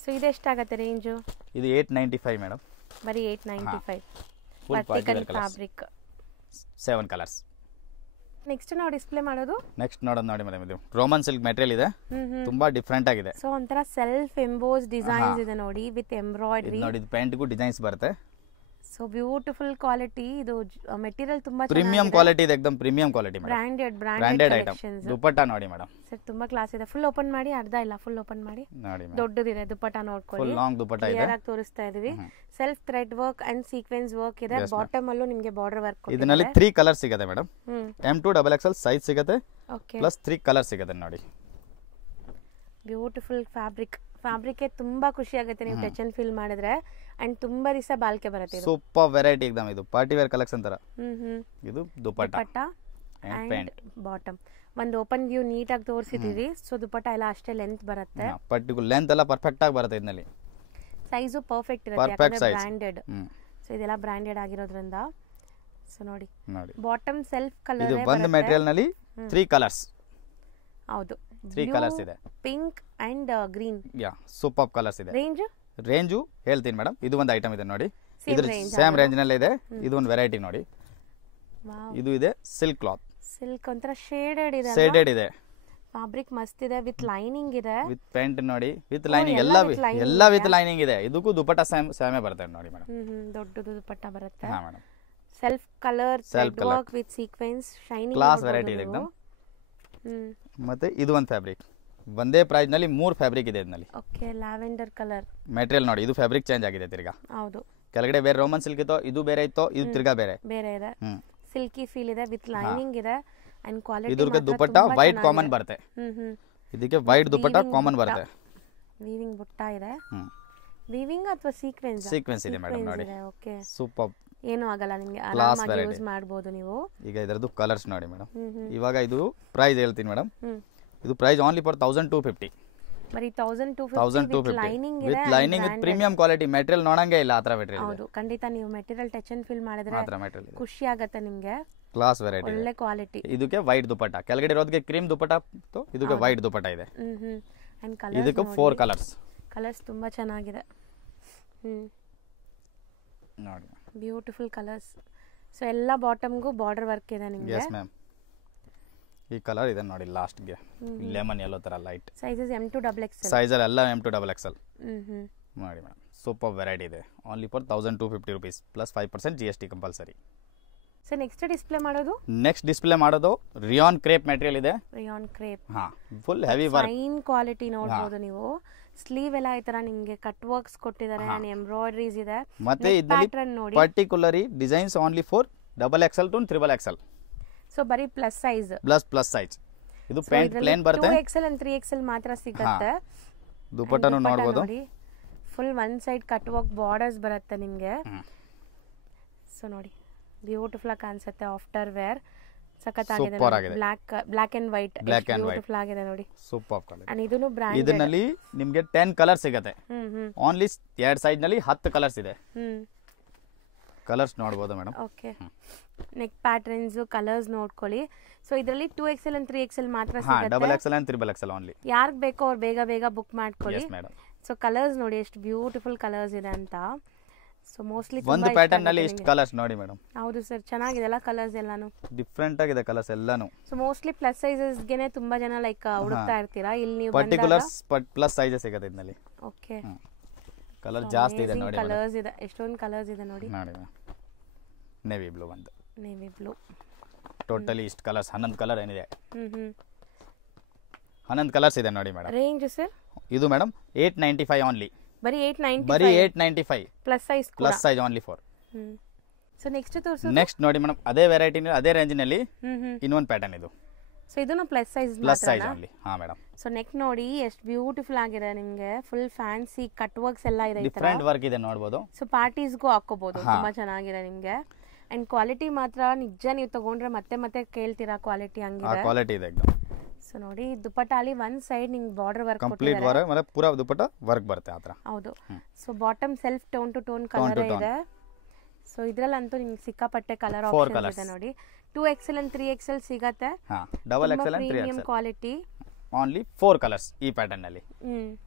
ಸೊ ಇದು ಎಷ್ಟಾಗುತ್ತೆ ರೇಂಜ್? ಇದು 895 ಮೇಡಂ. ಬರೀ 895. Vertical fabric, 7 colours. ನೆಕ್ಸ್ಟ್ ನಾವು ಡಿಸ್ಪ್ಲೇ ಮಾಡೋದು. ನೆಕ್ಸ್ಟ್ ನೋಡೋದು ನೋಡಿ ಮೇಡಂ, ಇದು ರೋಮನ್ ಸಿಲ್ಕ್ ಮೆಟೀರಿಯಲ್ ಇದೆ. ತುಂಬಾ ಡಿಫರೆಂಟ್ ಆಗಿದೆ. ಸೊ ಒಂಥರ ಸೆಲ್ಫ್ ಎಂಬೋಸ್ ಡಿಸೈನ್ಸ್ ಇದೆ ನೋಡಿ, ವಿತ್ ಎಂಬ್ರಾಯ್ಡರಿ. ನೋಡಿ ಇದು ಪ್ಯಾಂಟ್ಗೂ ಡಿಸೈನ್ಸ್ ಬರುತ್ತೆ. So beautiful quality. ಇದು ಮೆಟೀರಿಯಲ್ ತುಂಬಾ ಪ್ರೀಮಿಯಂ ಕ್ವಾಲಿಟಿ ಇದೆ, ಎಕ್ದಮ್ premium quality madam. Branded item. Dupatta ನೋಡಿ ಮೇಡಮ್ ಸರ್, ತುಂಬಾ ಕ್ಲಾಸ್ ಇದೆ. ಫುಲ್ ಓಪನ್ ಮಾಡಿ, ಅರ್ಧ ಇಲ್ಲ, ಫುಲ್ ಓಪನ್ ಮಾಡಿ ನೋಡಿ. ದೊಡ್ಡದಿದೆ ದುಪಟ್ಟ, ನೋಡ್ಕೊಳ್ಳಿ. ಫುಲ್ ಲಾಂಗ್ ದುಪಟ್ಟ ಇದೆ. ಕ್ಲಿಯರ್ ಆಗಿ ತೋರಿಸ್ತಾ ಇದೀವಿ. Self thread work and sequence work ಇದೆ. ಬಾಟಮ್ ಅಲ್ಲೂ ನಿಮಗೆ ಬಾರ್ಡರ್ ವರ್ಕ್. ಇದರಲ್ಲಿ 3 ಕಲರ್ ಸಿಗುತ್ತೆ ಮೇಡಮ್. M2 XXL ಸೈಜ್ ಸಿಗುತ್ತೆ, ಪ್ಲಸ್ 3 ಕಲರ್ ಸಿಗುತ್ತೆ ನೋಡಿ. ಬ್ಯೂಟಿಫುಲ್ ಫ್ಯಾಬ್ರಿಕ್ ತುಂಬಾ ಖುಷಿ ಆಗುತ್ತೆ ನೀವು ಟಚ್ ಅಂಡ್ ಫೀಲ್ ಮಾಡಿದ್ರೆ. ಅಂಡ್ ತುಂಬಾ ದಿವಸ ಬಾಳ್ಕೆ ಬರುತ್ತೆ. ಸೂಪರ್ ವೆರೈಟಿ ಎಕ್ದಮ್. ಇದು ಪಾರ್ಟಿ ವೇರ್ ಕಲೆಕ್ಷನ್ ತರ. ಇದು ದುಪಟ್ಟ ಅಂಡ್ ಬಾಟಮ್. ಒಂದು ಓಪನ್ ವ್ಯೂ ನೀಟಾಗಿ ತೋರಿಸಿದೀವಿ. ಸೊ ದುಪಟ್ಟ ಎಲ್ಲ ಅಷ್ಟೇ ಲೆಂತ್ ಬರುತ್ತೆ. ಪರ್ಟಿಕ್ಯುಲರ್ ಲೆಂತ್ ಎಲ್ಲ ಪರ್ಫೆಕ್ಟ್ ಆಗಿ ಬರುತ್ತೆ ಇದರಲ್ಲಿ. ಸೈಜು ಪರ್ಫೆಕ್ಟ್ ಇರುತ್ತೆ, ಯಾಕಂದ್ರೆ ಬ್ರಾಂಡೆಡ್. ಸೊ ಇದೆಲ್ಲ ಬ್ರಾಂಡೆಡ್ ಆಗಿರೋದ್ರಿಂದ. ಸೊ ನೋಡಿ ಬಾಟಮ್ ಸೆಲ್ಫ್ ಕಲರ್. ಇದು ಒಂದು ಮೆಟೀರಿಯಲ್ ನಲ್ಲಿ 3 ಕಲರ್ಸ್. ಹೌದು, 3 ಕಲರ್ಸ್ ಇದೆ. Pink and green. Yeah, super colours ಇದೆ. ರೇಂಜು ಹೇಳ್ತೀನಿ ಮೇಡಮ್. ಇದು ಒಂದು ಐಟಮ್ ಇದೆ ನೋಡಿ, ಇದ್ರ ಸೇಮ್ ರೇಂಜ್ ನಲ್ಲಿ ಇದೆ. ಇದು ಒಂದು ವೆರೈಟಿ ನೋಡಿ. ಇದು ಇದೆ ಸಿಲ್ಕ್ ಕ್ಲಾತ್. ಸಿಲ್ಕ್ ಒಂತರ ಶೇಡೆಡ್ ಇದೆ. ಫ್ಯಾಬ್ರಿಕ್ ಮಸ್ತ್ ಇದೆ, ವಿತ್ ಲೈನಿಂಗ್ ಇದೆ. ವಿತ್ ಪ್ಯಾಂಟ್ ನೋಡಿ, ವಿತ್ ಲೈನಿಂಗ್ ಎಲ್ಲ ವಿತ್ ಲೈನಿಂಗ್ ಇದೆ. ಇದಕ್ಕೂ ದುಪಟ್ಟ ಸೇಮೇ ಬರುತ್ತೆ ನೋಡಿ ಮೇಡಮ್. ದೊಡ್ಡದು ದುಪಟ್ಟ ಬರುತ್ತೆ. ಹಾ madam. Self colour work with sequence shining class variety ಇದೆ ಎಕ್ದಮ್. ಮತ್ತೆ ಇದು ಒಂದು ಫ್ಯಾಬ್ರಿಕ್. ಒಂದೇ ಪ್ರೈಸ್ ನಲ್ಲಿ 3 ಫ್ಯಾಬ್ರಿಕ್ ಇದೆ ಇದರಲ್ಲಿ. ಓಕೆ, ಲ್ಯಾವೆಂಡರ್ ಕಲರ್ ಮೆಟೀರಿಯಲ್ ನೋಡಿ. ಇದು ಫ್ಯಾಬ್ರಿಕ್ ಚೇಂಜ್ ಆಗಿದೆ ತಿರ್ಗಾ. ಹೌದು, ಕೆಳಗಡೆ ಬೇರೆ ರೋಮನ್ ಸಿಲ್ಕ್ ಇತ್ತು, ಇದು ಬೇರೆ ಇತ್ತು, ಇದು ತಿರ್ಗಾ ಬೇರೆ ಇದೆ. ಸಿಲ್ಕಿ ಫೀಲ್ ಇದೆ, ವಿತ್ ಲೈನಿಂಗ್ ಇದೆ. ಅಂಡ್ ಕ್ವಾಲಿಟಿ ಇದಕ್ಕೆ ದುಪಟ್ಟ ವೈಟ್ ಕಾಮನ್ ಬರುತ್ತೆ. ಇದಕ್ಕೆ ವೈಟ್ ದುಪಟ್ಟ ಕಾಮನ್ ಬರುತ್ತೆ. ವೀವಿಂಗ್ ಬುಟ್ಟ ಇದೆ. ವೀವಿಂಗ್ ಅಥವಾ ಸೀಕ್ವೆನ್ಸ್ ಇದೆ ಮೇಡಮ್ ನೋಡಿ. Okay, super. ಏನು ಆಗಲ್ಲ ನಿಮಗೆ, ಆರಾಮಾಗಿ ಯೂಸ್ ಮಾಡಬಹುದು ನೀವು. ಈಗ ಇದರದ್ದು ಕಲರ್ಸ್ ನೋಡಿ ಮೇಡಮ್. ಇವಾಗ ಇದು ಪ್ರೈಸ್ ಹೇಳ್ತೀನಿ ಮೇಡಮ್. ಇದು ಪ್ರೈಸ್ ಓನ್ಲಿ ಫಾರ್ 1250. ಬರೀ 1250 ವಿತ್ ಲೈನಿಂಗ್ ಇದೆ. With lining with premium quality material ನೋಡಂಗೆ ಇಲ್ಲ ಆತರ ಮೆಟೀರಿಯಲ್. ಹೌದು, ಖಂಡಿತ ನೀವು ಮೆಟೀರಿಯಲ್ ಟಚ್ ಅಂಡ್ ಫೀಲ್ ಮಾಡಿದ್ರೆ ಖುಷಿ ಆಗುತ್ತೆ ನಿಮಗೆ. ಕ್ಲಾಸ್ ವೆರೈಟಿ, ಒಳ್ಳೆ ಕ್ವಾಲಿಟಿ. ಇದಕ್ಕೆ ವೈಟ್ ದುಪಟ್ಟ, ಕೆಳಗಡೆ ಇರೋದಕ್ಕೆ ಕ್ರೀಮ್ ದುಪಟ್ಟ, ಇದಕ್ಕೆ ವೈಟ್ ದುಪಟ್ಟ ಇದೆ. ಅಂಡ್ ಕಲರ್ಸ್ ಇದಕ್ಕೆ 4 ಕಲರ್ಸ್ ತುಂಬಾ ಚೆನ್ನಾಗಿದೆ. ನೋಡಿ, ಬ್ಯೂಟಿಫುಲ್ ಕಲರ್ಸ್. ಸೊ ಎಲ್ಲ ಬಾಟಮ್ಗೂ ಬಾರ್ಡರ್ ವರ್ಕ್ ಇದೆ ನಿಮಗೆ. Yes ma'am. ಈ ಕಲರ್ ಇದೆ ನೋಡಿ ಲಾಸ್ಟ್ ಗೆ, ಲೆಮನ್ ಯೆಲ್ಲೋ ತರ light. Sizes M2 XXL. Size ಎಲ್ಲ M2 XXL. ನೋಡಿ ಮೇಡಮ್, ಸೂಪರ್ ವೆರೈಟಿ ಇದೆ. Only for 1250 rupees plus 5% GST compulsory. So next display ಮಾಡೋದು ರಿಯಾನ್ ಕ್ರೇಪ್ ಮೆಟೀರಿಯಲ್ ಇದೆ. ರಿಯಾನ್ ಕ್ರೇಪ್, ಹಾ, full heavy work, fine quality ನೋಡಬಹುದು ನೀವು. Sleeve ಎಲ್ಲ ಈ ತರ ನಿಮಗೆ ಕಟ್ ವರ್ಕ್ಸ್ ಕೊಟ್ಟಿದ್ದಾರೆ, ಎಂಬ್ರಾಯ್ಡರೀಸ್ ಇದೆ. ಮತ್ತೆ ಇದರಲ್ಲಿ particularly designs only for XXL to XXL. So ಬರೀ ಪ್ಲಸ್ ಸೈಜ್. ಇದು ಪ್ಯಾಂಟ್ ಪ್ಲೇನ್ ಬರುತ್ತೆ. 2XL and 3XL ಮಾತ್ರ ಸಿಗುತ್ತೆ. ದುಪಟ್ಟನು ನೋಡಬಹುದು. Full one side cut work borders ಬರುತ್ತೆ ನಿಮಗೆ. ಸೊ ನೋಡಿ, ಬ್ಯೂಟಿಫುಲ್ ಆಗಿ ಕಾಣಿಸುತ್ತೆ. ಆಫ್ಟರ್ ವೇರ್ ಸಖತ್ತಾಗಿದೆ. ಬ್ಲಾಕ್ ಅಂಡ್ ವೈಟ್ ಬ್ಯೂಟಿಫುಲ್ ಆಗಿದೆ ನೋಡಿ. Super quality. ಅಂಡ್ ಇದನ್ನು ಬ್ರಾಂಡ್. ಇದರಲ್ಲಿ ನಿಮಗೆ 10 ಕಲರ್ ಸಿಗುತ್ತೆ. ಓನ್ಲಿ 2 ಸೈಡ್ ನಲ್ಲಿ 10 ಕಲರ್ಸ್ ಇದೆ. ಕಲರ್ಸ್ ನೋಡಬಹುದು madam. Okay, neck patterns colours ನೋಡ್ಕೊಳ್ಳಿ. ಸೊ ಇದರಲ್ಲಿ 2XL and 3XL ಮಾತ್ರ ಸಿಗುತ್ತೆ. XXL and XXL only. ಯಾರಿಗೆ ಬೇಕೋ ಅವ್ರು ಬೇಗ ಬುಕ್ ಮಾಡ್ಕೊಳ್ಳಿ. ಸೊ ಕಲರ್ಸ್ ನೋಡಿ ಎಷ್ಟು ಬ್ಯೂಟಿಫುಲ್ ಕಲರ್ಸ್ ಇದೆ ಅಂತ. ಸೊ ಮೋಸ್ಟ್ಲಿ ಒಂದು ಪ್ಯಾಟರ್ನ್ ನಲ್ಲಿ ಎಷ್ಟು ಕಲರ್ಸ್ ನೋಡಿ ಮೇಡಮ್. ಹೌದು ಸರ್, ಚೆನ್ನಾಗಿದೆ ಅಲ್ಲ ಕಲರ್ಸ್ ಎಲ್ಲಾನು. ಡಿಫರೆಂಟ್ ಆಗಿದೆ ಕಲರ್ಸ್ ಎಲ್ಲಾನು. ಸೊ ಮೋಸ್ಟ್ಲಿ ಪ್ಲಸ್ ಸೈಜಸ್ ಗೆನೆ ತುಂಬಾ ಜನ ಲೈಕ್ ಹುಡುಕ್ತಾ ಇರ್ತೀರಾ. ಇಲ್ಲಿ ನೀವು ಪರ್ಟಿಕ್ಯುಲರ್ಸ್ ಪ್ಲಸ್ ಸೈಜಸ್ ಸಿಗುತ್ತೆ ಇದರಲ್ಲಿ. ಓಕೆ, ಕಲರ್ ಜಾಸ್ತಿ ಇದೆ ನೋಡಿ. ಕಲರ್ಸ್ ಇದೆ, ಎಷ್ಟೊಂದು ಕಲರ್ಸ್ ಇದೆ ನೋಡಿ. ನೇವಿ ಬ್ಲೂ ಒಂದು. ನೇವಿ ಬ್ಲೂ ಟೋಟಲಿ ಇಷ್ಟು ಕಲರ್ಸ್ 11 ಕಲರ್ ಏನಿದೆ. 11 ಕಲರ್ಸ್ ಇದೆ ನೋಡಿ ಮೇಡಮ್. ರೇಂಜ್ ಸರ್ ಇದು ಮೇಡಮ್ 895 ಓನ್ಲಿ. ಬರೀ 895 plus size only for. So next ನೋಡಿ ಮೇಡಮ್, ಅದೇ ವೆರೈಟಿ ಅದೇ ರೇಂಜ್ ನಲ್ಲಿ ಇನ್ನೊಂದು ಪ್ಯಾಟರ್ನ್ ಇದು. ಸೊ ಇದನ್ನು ಪ್ಲಸ್ ಸೈಜ್ ಓನ್ಲಿ. ಹಾ ಮೇಡಮ್. ಸೊ ನೆಕ್ ನೋಡಿ ಎಷ್ಟು ಬ್ಯೂಟಿಫುಲ್ ಆಗಿದೆ ನಿಮಗೆ. ಫುಲ್ ಫ್ಯಾನ್ಸಿ ಕಟ್ ವರ್ಕ್ಸ್ ಎಲ್ಲ ಇದೆ. ಡಿಫರೆಂಟ್ ವರ್ಕ್ ಇದೆ ನೋಡಬಹುದು. ಸೊ ಪಾರ್ಟೀಸ್ಗೂ ಹಾಕೋಬಹುದು. ತುಂಬಾ ಚೆನ್ನಾಗಿದೆ ನಿಮಗೆ. ಅಂಡ್ ಕ್ವಾಲಿಟಿ ಮಾತ್ರ ನಿಜ, ನೀವು ತಗೊಂಡ್ರೆ ಮತ್ತೆ ಕೇಳ್ತೀರಾ. ಕ್ವಾಲಿಟಿ ಹಂಗಿದೆ, ಕ್ವಾಲಿಟಿ ಇದೆ एकदम. ಸೊ ನೋಡಿ, ದುಪಟ್ಟ ಅಲ್ಲಿ ಒನ್ ಸೈಡ್ ನಿಮಗೆ ಬಾರ್ಡರ್ ವರ್ಕ್ ಕಂಪ್ಲೀಟ್ ವರ್ಕ್, ಅಂದ್ರೆ ಪೂರಾ ದುಪಟ್ಟ ವರ್ಕ್ ಬರುತ್ತೆ ಆ ತರ. ಹೌದು. So bottom self tone two tone colour ಇದೆ. ಸೊ ಇದ್ರಲ್ಲಂತೂ ನಿಮ್ಗೆ ಸಿಕ್ಕಾಪಟ್ಟೆ ಕಲರ್ ಆಪ್ಷನ್ ಇದೆ ನೋಡಿ. 2XL and 3XL ಸಿಗತ್ತೆ. XXL and 3XL premium quality. Only 4 colours ಈ ಪ್ಯಾಟರ್ನ್ ಅಲ್ಲಿ.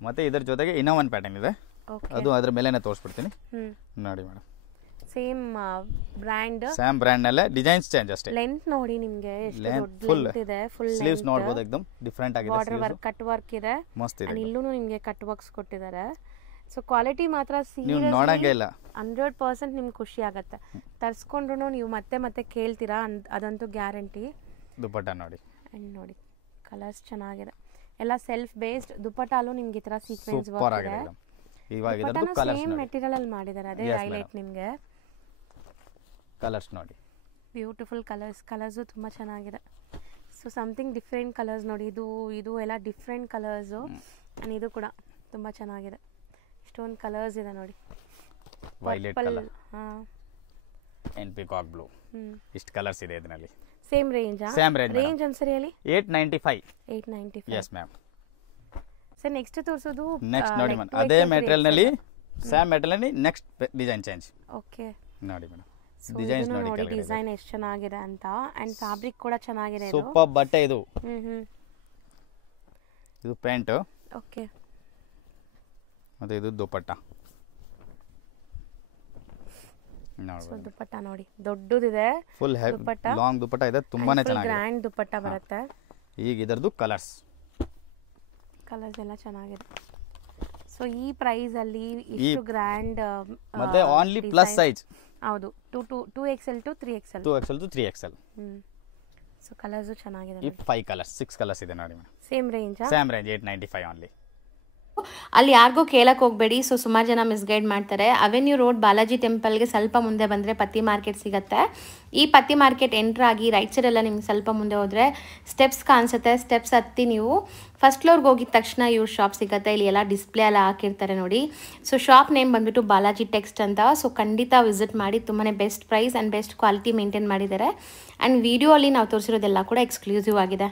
ಮತ್ತೆ ಇದರ ಜೊತೆಗೆ ಇನ್ನೂ ಒಂದು ಪ್ಯಾಟರ್ನ್ ಇದೆ, ಅದು ಅದ್ರ ಮೇಲೆನೇ ತೋರಿಸ್ಬಿಡ್ತೀನಿ ನೋಡಿ ಮೇಡಮ್. ಸೇಮ್ ಬ್ರ್ಯಾಂಡ್ ನಲ್ಲೇ ಡಿಸೈನ್ಸ್ ಚೇಂಜ್ ಅಷ್ಟೇ. ಲೆಂತ್ ನೋಡಿ ನಿಮಗೆ ಎಷ್ಟು ದೊಡ್ಡ ಲೆಂತ್ ಇದೆ. ಫುಲ್ ಸ್ಲೀವ್ಸ್ ನೋಡಬಹುದು, एकदम ಡಿಫರೆಂಟ್ ಆಗಿದೆ. ಬಾರ್ಡರ್ ವರ್ಕ್, ಕಟ್ ವರ್ಕ್ ಇದೆ. ಮಸ್ತ್ ಇದೆ. ಇಲ್ಲೂ ನಿಮಗೆ ಕಟ್ ವರ್ಕ್ಸ್ ಕೊಟ್ಟಿದ್ದಾರೆ. ಸೊ ಕ್ವಾಲಿಟಿ ಮಾತ್ರ ನೀವು ನೋಡಂಗೆ ಇಲ್ಲ. 100% ನಿಮ್ಗೆ ಖುಷಿ ಆಗುತ್ತೆ. ತರಿಸ್ಕೊಂಡ್ರು ನೀವು ಮತ್ತೆ ಮತ್ತೆ ಕೇಳ್ತೀರಾ, ಅದಂತೂ ಗ್ಯಾರಂಟಿ. ದುಪಟ್ಟ ನೋಡಿ. ಆ್ಯಂಡ್ ನೋಡಿ ಕಲರ್ಸ್ ಚೆನ್ನಾಗಿದೆ, ಎಲ್ಲ ಸೆಲ್ಫ್ ಬೇಸ್ಡ್. ದುಪಟ್ಟಾಲು ನಿಮ್ಗೆ ಈ ಥರ ಸೀಕ್ವೆನ್ಸ್ ಸೂಪರ್ ಆಗಿದೆ. ಇವಾಗ ಇದರದ್ದು ಕಲರ್ಸ್ ಸೇಮ್ ಮೆಟೀರಿಯಲ್ ಅಲ್ಲಿ ಮಾಡಿದ್ದಾರೆ, ಅದೇ ಹೈಲೈಟ್ ನಿಮಗೆ. ಕಲರ್ಸ್ ನೋಡಿ, ಬ್ಯೂಟಿಫುಲ್ ಕಲರ್ಸು ತುಂಬ ಚೆನ್ನಾಗಿದೆ. ಸೊ ಸಮಥಿಂಗ್ ಡಿಫ್ರೆಂಟ್ ಕಲರ್ಸ್ ನೋಡಿ, ಇದು ಎಲ್ಲ ಡಿಫ್ರೆಂಟ್ ಕಲರ್ಸು. ಆ್ಯಂಡ್ ಇದು ಕೂಡ ತುಂಬ ಚೆನ್ನಾಗಿದೆ. ಇಷ್ಟೊಂದು ಕಲರ್ಸ್ ಇದೆ ನೋಡಿ. Violet colour, and peacock blue, ಇಷ್ಟು ಕಲರ್ಸ್ ಇದೆ ಇದರಲ್ಲಿ. ಸೇಮ್ ರೇಂಜ್ ರೇಂಜ್ ಅನ್ಸರಿ ಹೇಳಿ. 895. Yes ma'am. ಸರ್ ನೆಕ್ಸ್ಟ್ ತೋರಿಸೋದು ನೆಕ್ಸ್ಟ್ ನೋಡಿ ಮೇಡಮ್, ಅದೇ ಮೆಟೀರಿಯಲ್ ನಲ್ಲಿ ಸೇಮ್ ಮೆಟೀರಿಯಲ್ ನಲ್ಲಿ ನೆಕ್ಸ್ಟ್ ಡಿಸೈನ್ ಚೇಂಜ್. ಓಕೆ ನೋಡಿ ಮೇಡಮ್, ಡಿಸೈನ್ಸ್ ನೋಡಿ, ಡಿಸೈನ್ ಎಷ್ಟು ಚೆನ್ನಾಗಿದೆ ಅಂತ. ಅಂಡ್ ಫ್ಯಾಬ್ರಿಕ್ ಕೂಡ ಚೆನ್ನಾಗಿದೆ. ಸೂಪರ್ ಬಟ್ಟೆ ಇದು. ಇದು ಪ್ಯಾಂಟ್. ಓಕೆ. ಮತ್ತೆ ಇದು ದುಪಟ್ಟ. ಸೊ ದುಪಟ್ಟ ನೋಡಿ, ದೊಡ್ಡದಿದೆ, ಫುಲ್ ಲಾಂಗ್ ದುಪಟ್ಟ ಇದೆ, ತುಂಬಾನೇ ಚೆನ್ನಾಗಿದೆ, ಗ್ರ್ಯಾಂಡ್ ದುಪಟ್ಟ ಬರುತ್ತೆ. ಈಗ ಇದರದ್ದು ಕಲರ್ಸ್ ಎಲ್ಲ ಚೆನ್ನಾಗಿದೆ. ಸೊ ಈ ಪ್ರೈಸ್ ಅಲ್ಲಿ ಇಷ್ಟು ಗ್ರ್ಯಾಂಡ್ ಮತ್ತೆ ಓನ್ಲಿ ಪ್ಲಸ್ ಸೈಜ್. ಹೌದು, 2XL to 3XL. 2XL to 3XL. So colours ಚೆನ್ನಾಗಿದೆ. ಈ 5 ಕಲರ್ಸ್ 6 ಕಲರ್ಸ್ ಇದೆ ನೋಡಿ ಮೇಡಮ್. Same range 895 only. ಅಲ್ಲಿ ಯಾರಿಗೂ ಕೇಳಕ್ಕೆ ಹೋಗಬೇಡಿ. ಸೊ ಸುಮಾರು ಜನ ಮಿಸ್ಗೈಡ್ ಮಾಡ್ತಾರೆ. ಅವೆನ್ಯೂ ರೋಡ್ ಬಾಲಾಜಿ ಟೆಂಪಲ್ಗೆ ಸ್ವಲ್ಪ ಮುಂದೆ ಬಂದರೆ ಪತ್ತಿ ಮಾರ್ಕೆಟ್ ಸಿಗುತ್ತೆ. ಈ ಪತ್ತಿ ಮಾರ್ಕೆಟ್ ಎಂಟ್ರ್ ಆಗಿ ರೈಟ್ ಸೈಡೆಲ್ಲ ನಿಮ್ಗೆ ಸ್ವಲ್ಪ ಮುಂದೆ ಹೋದರೆ ಸ್ಟೆಪ್ಸ್ ಕಾಣಿಸುತ್ತೆ. ಸ್ಟೆಪ್ಸ್ ಹತ್ತಿ ನೀವು ಫಸ್ಟ್ ಫ್ಲೋರ್ಗೆ ಹೋಗಿದ ತಕ್ಷಣ ಇವ್ರ ಶಾಪ್ ಸಿಗುತ್ತೆ. ಇಲ್ಲಿ ಎಲ್ಲ ಡಿಸ್ಪ್ಲೇ ಎಲ್ಲ ಹಾಕಿರ್ತಾರೆ ನೋಡಿ. ಸೊ ಶಾಪ್ ನೇಮ್ ಬಂದುಬಿಟ್ಟು ಬಾಲಾಜಿ ಟೆಕ್ಸ್ಟ್ ಅಂತ. ಸೊ ಖಂಡಿತ ವಿಸಿಟ್ ಮಾಡಿ. ತುಂಬಾ best price and best quality maintain ಮಾಡಿದ್ದಾರೆ. ಆ್ಯಂಡ್ ವಿಡಿಯೋ ಅಲ್ಲಿ ನಾವು ತೋರಿಸಿರೋದೆಲ್ಲ ಕೂಡ ಎಕ್ಸ್ಕ್ಲೂಸಿವ್ ಆಗಿದೆ.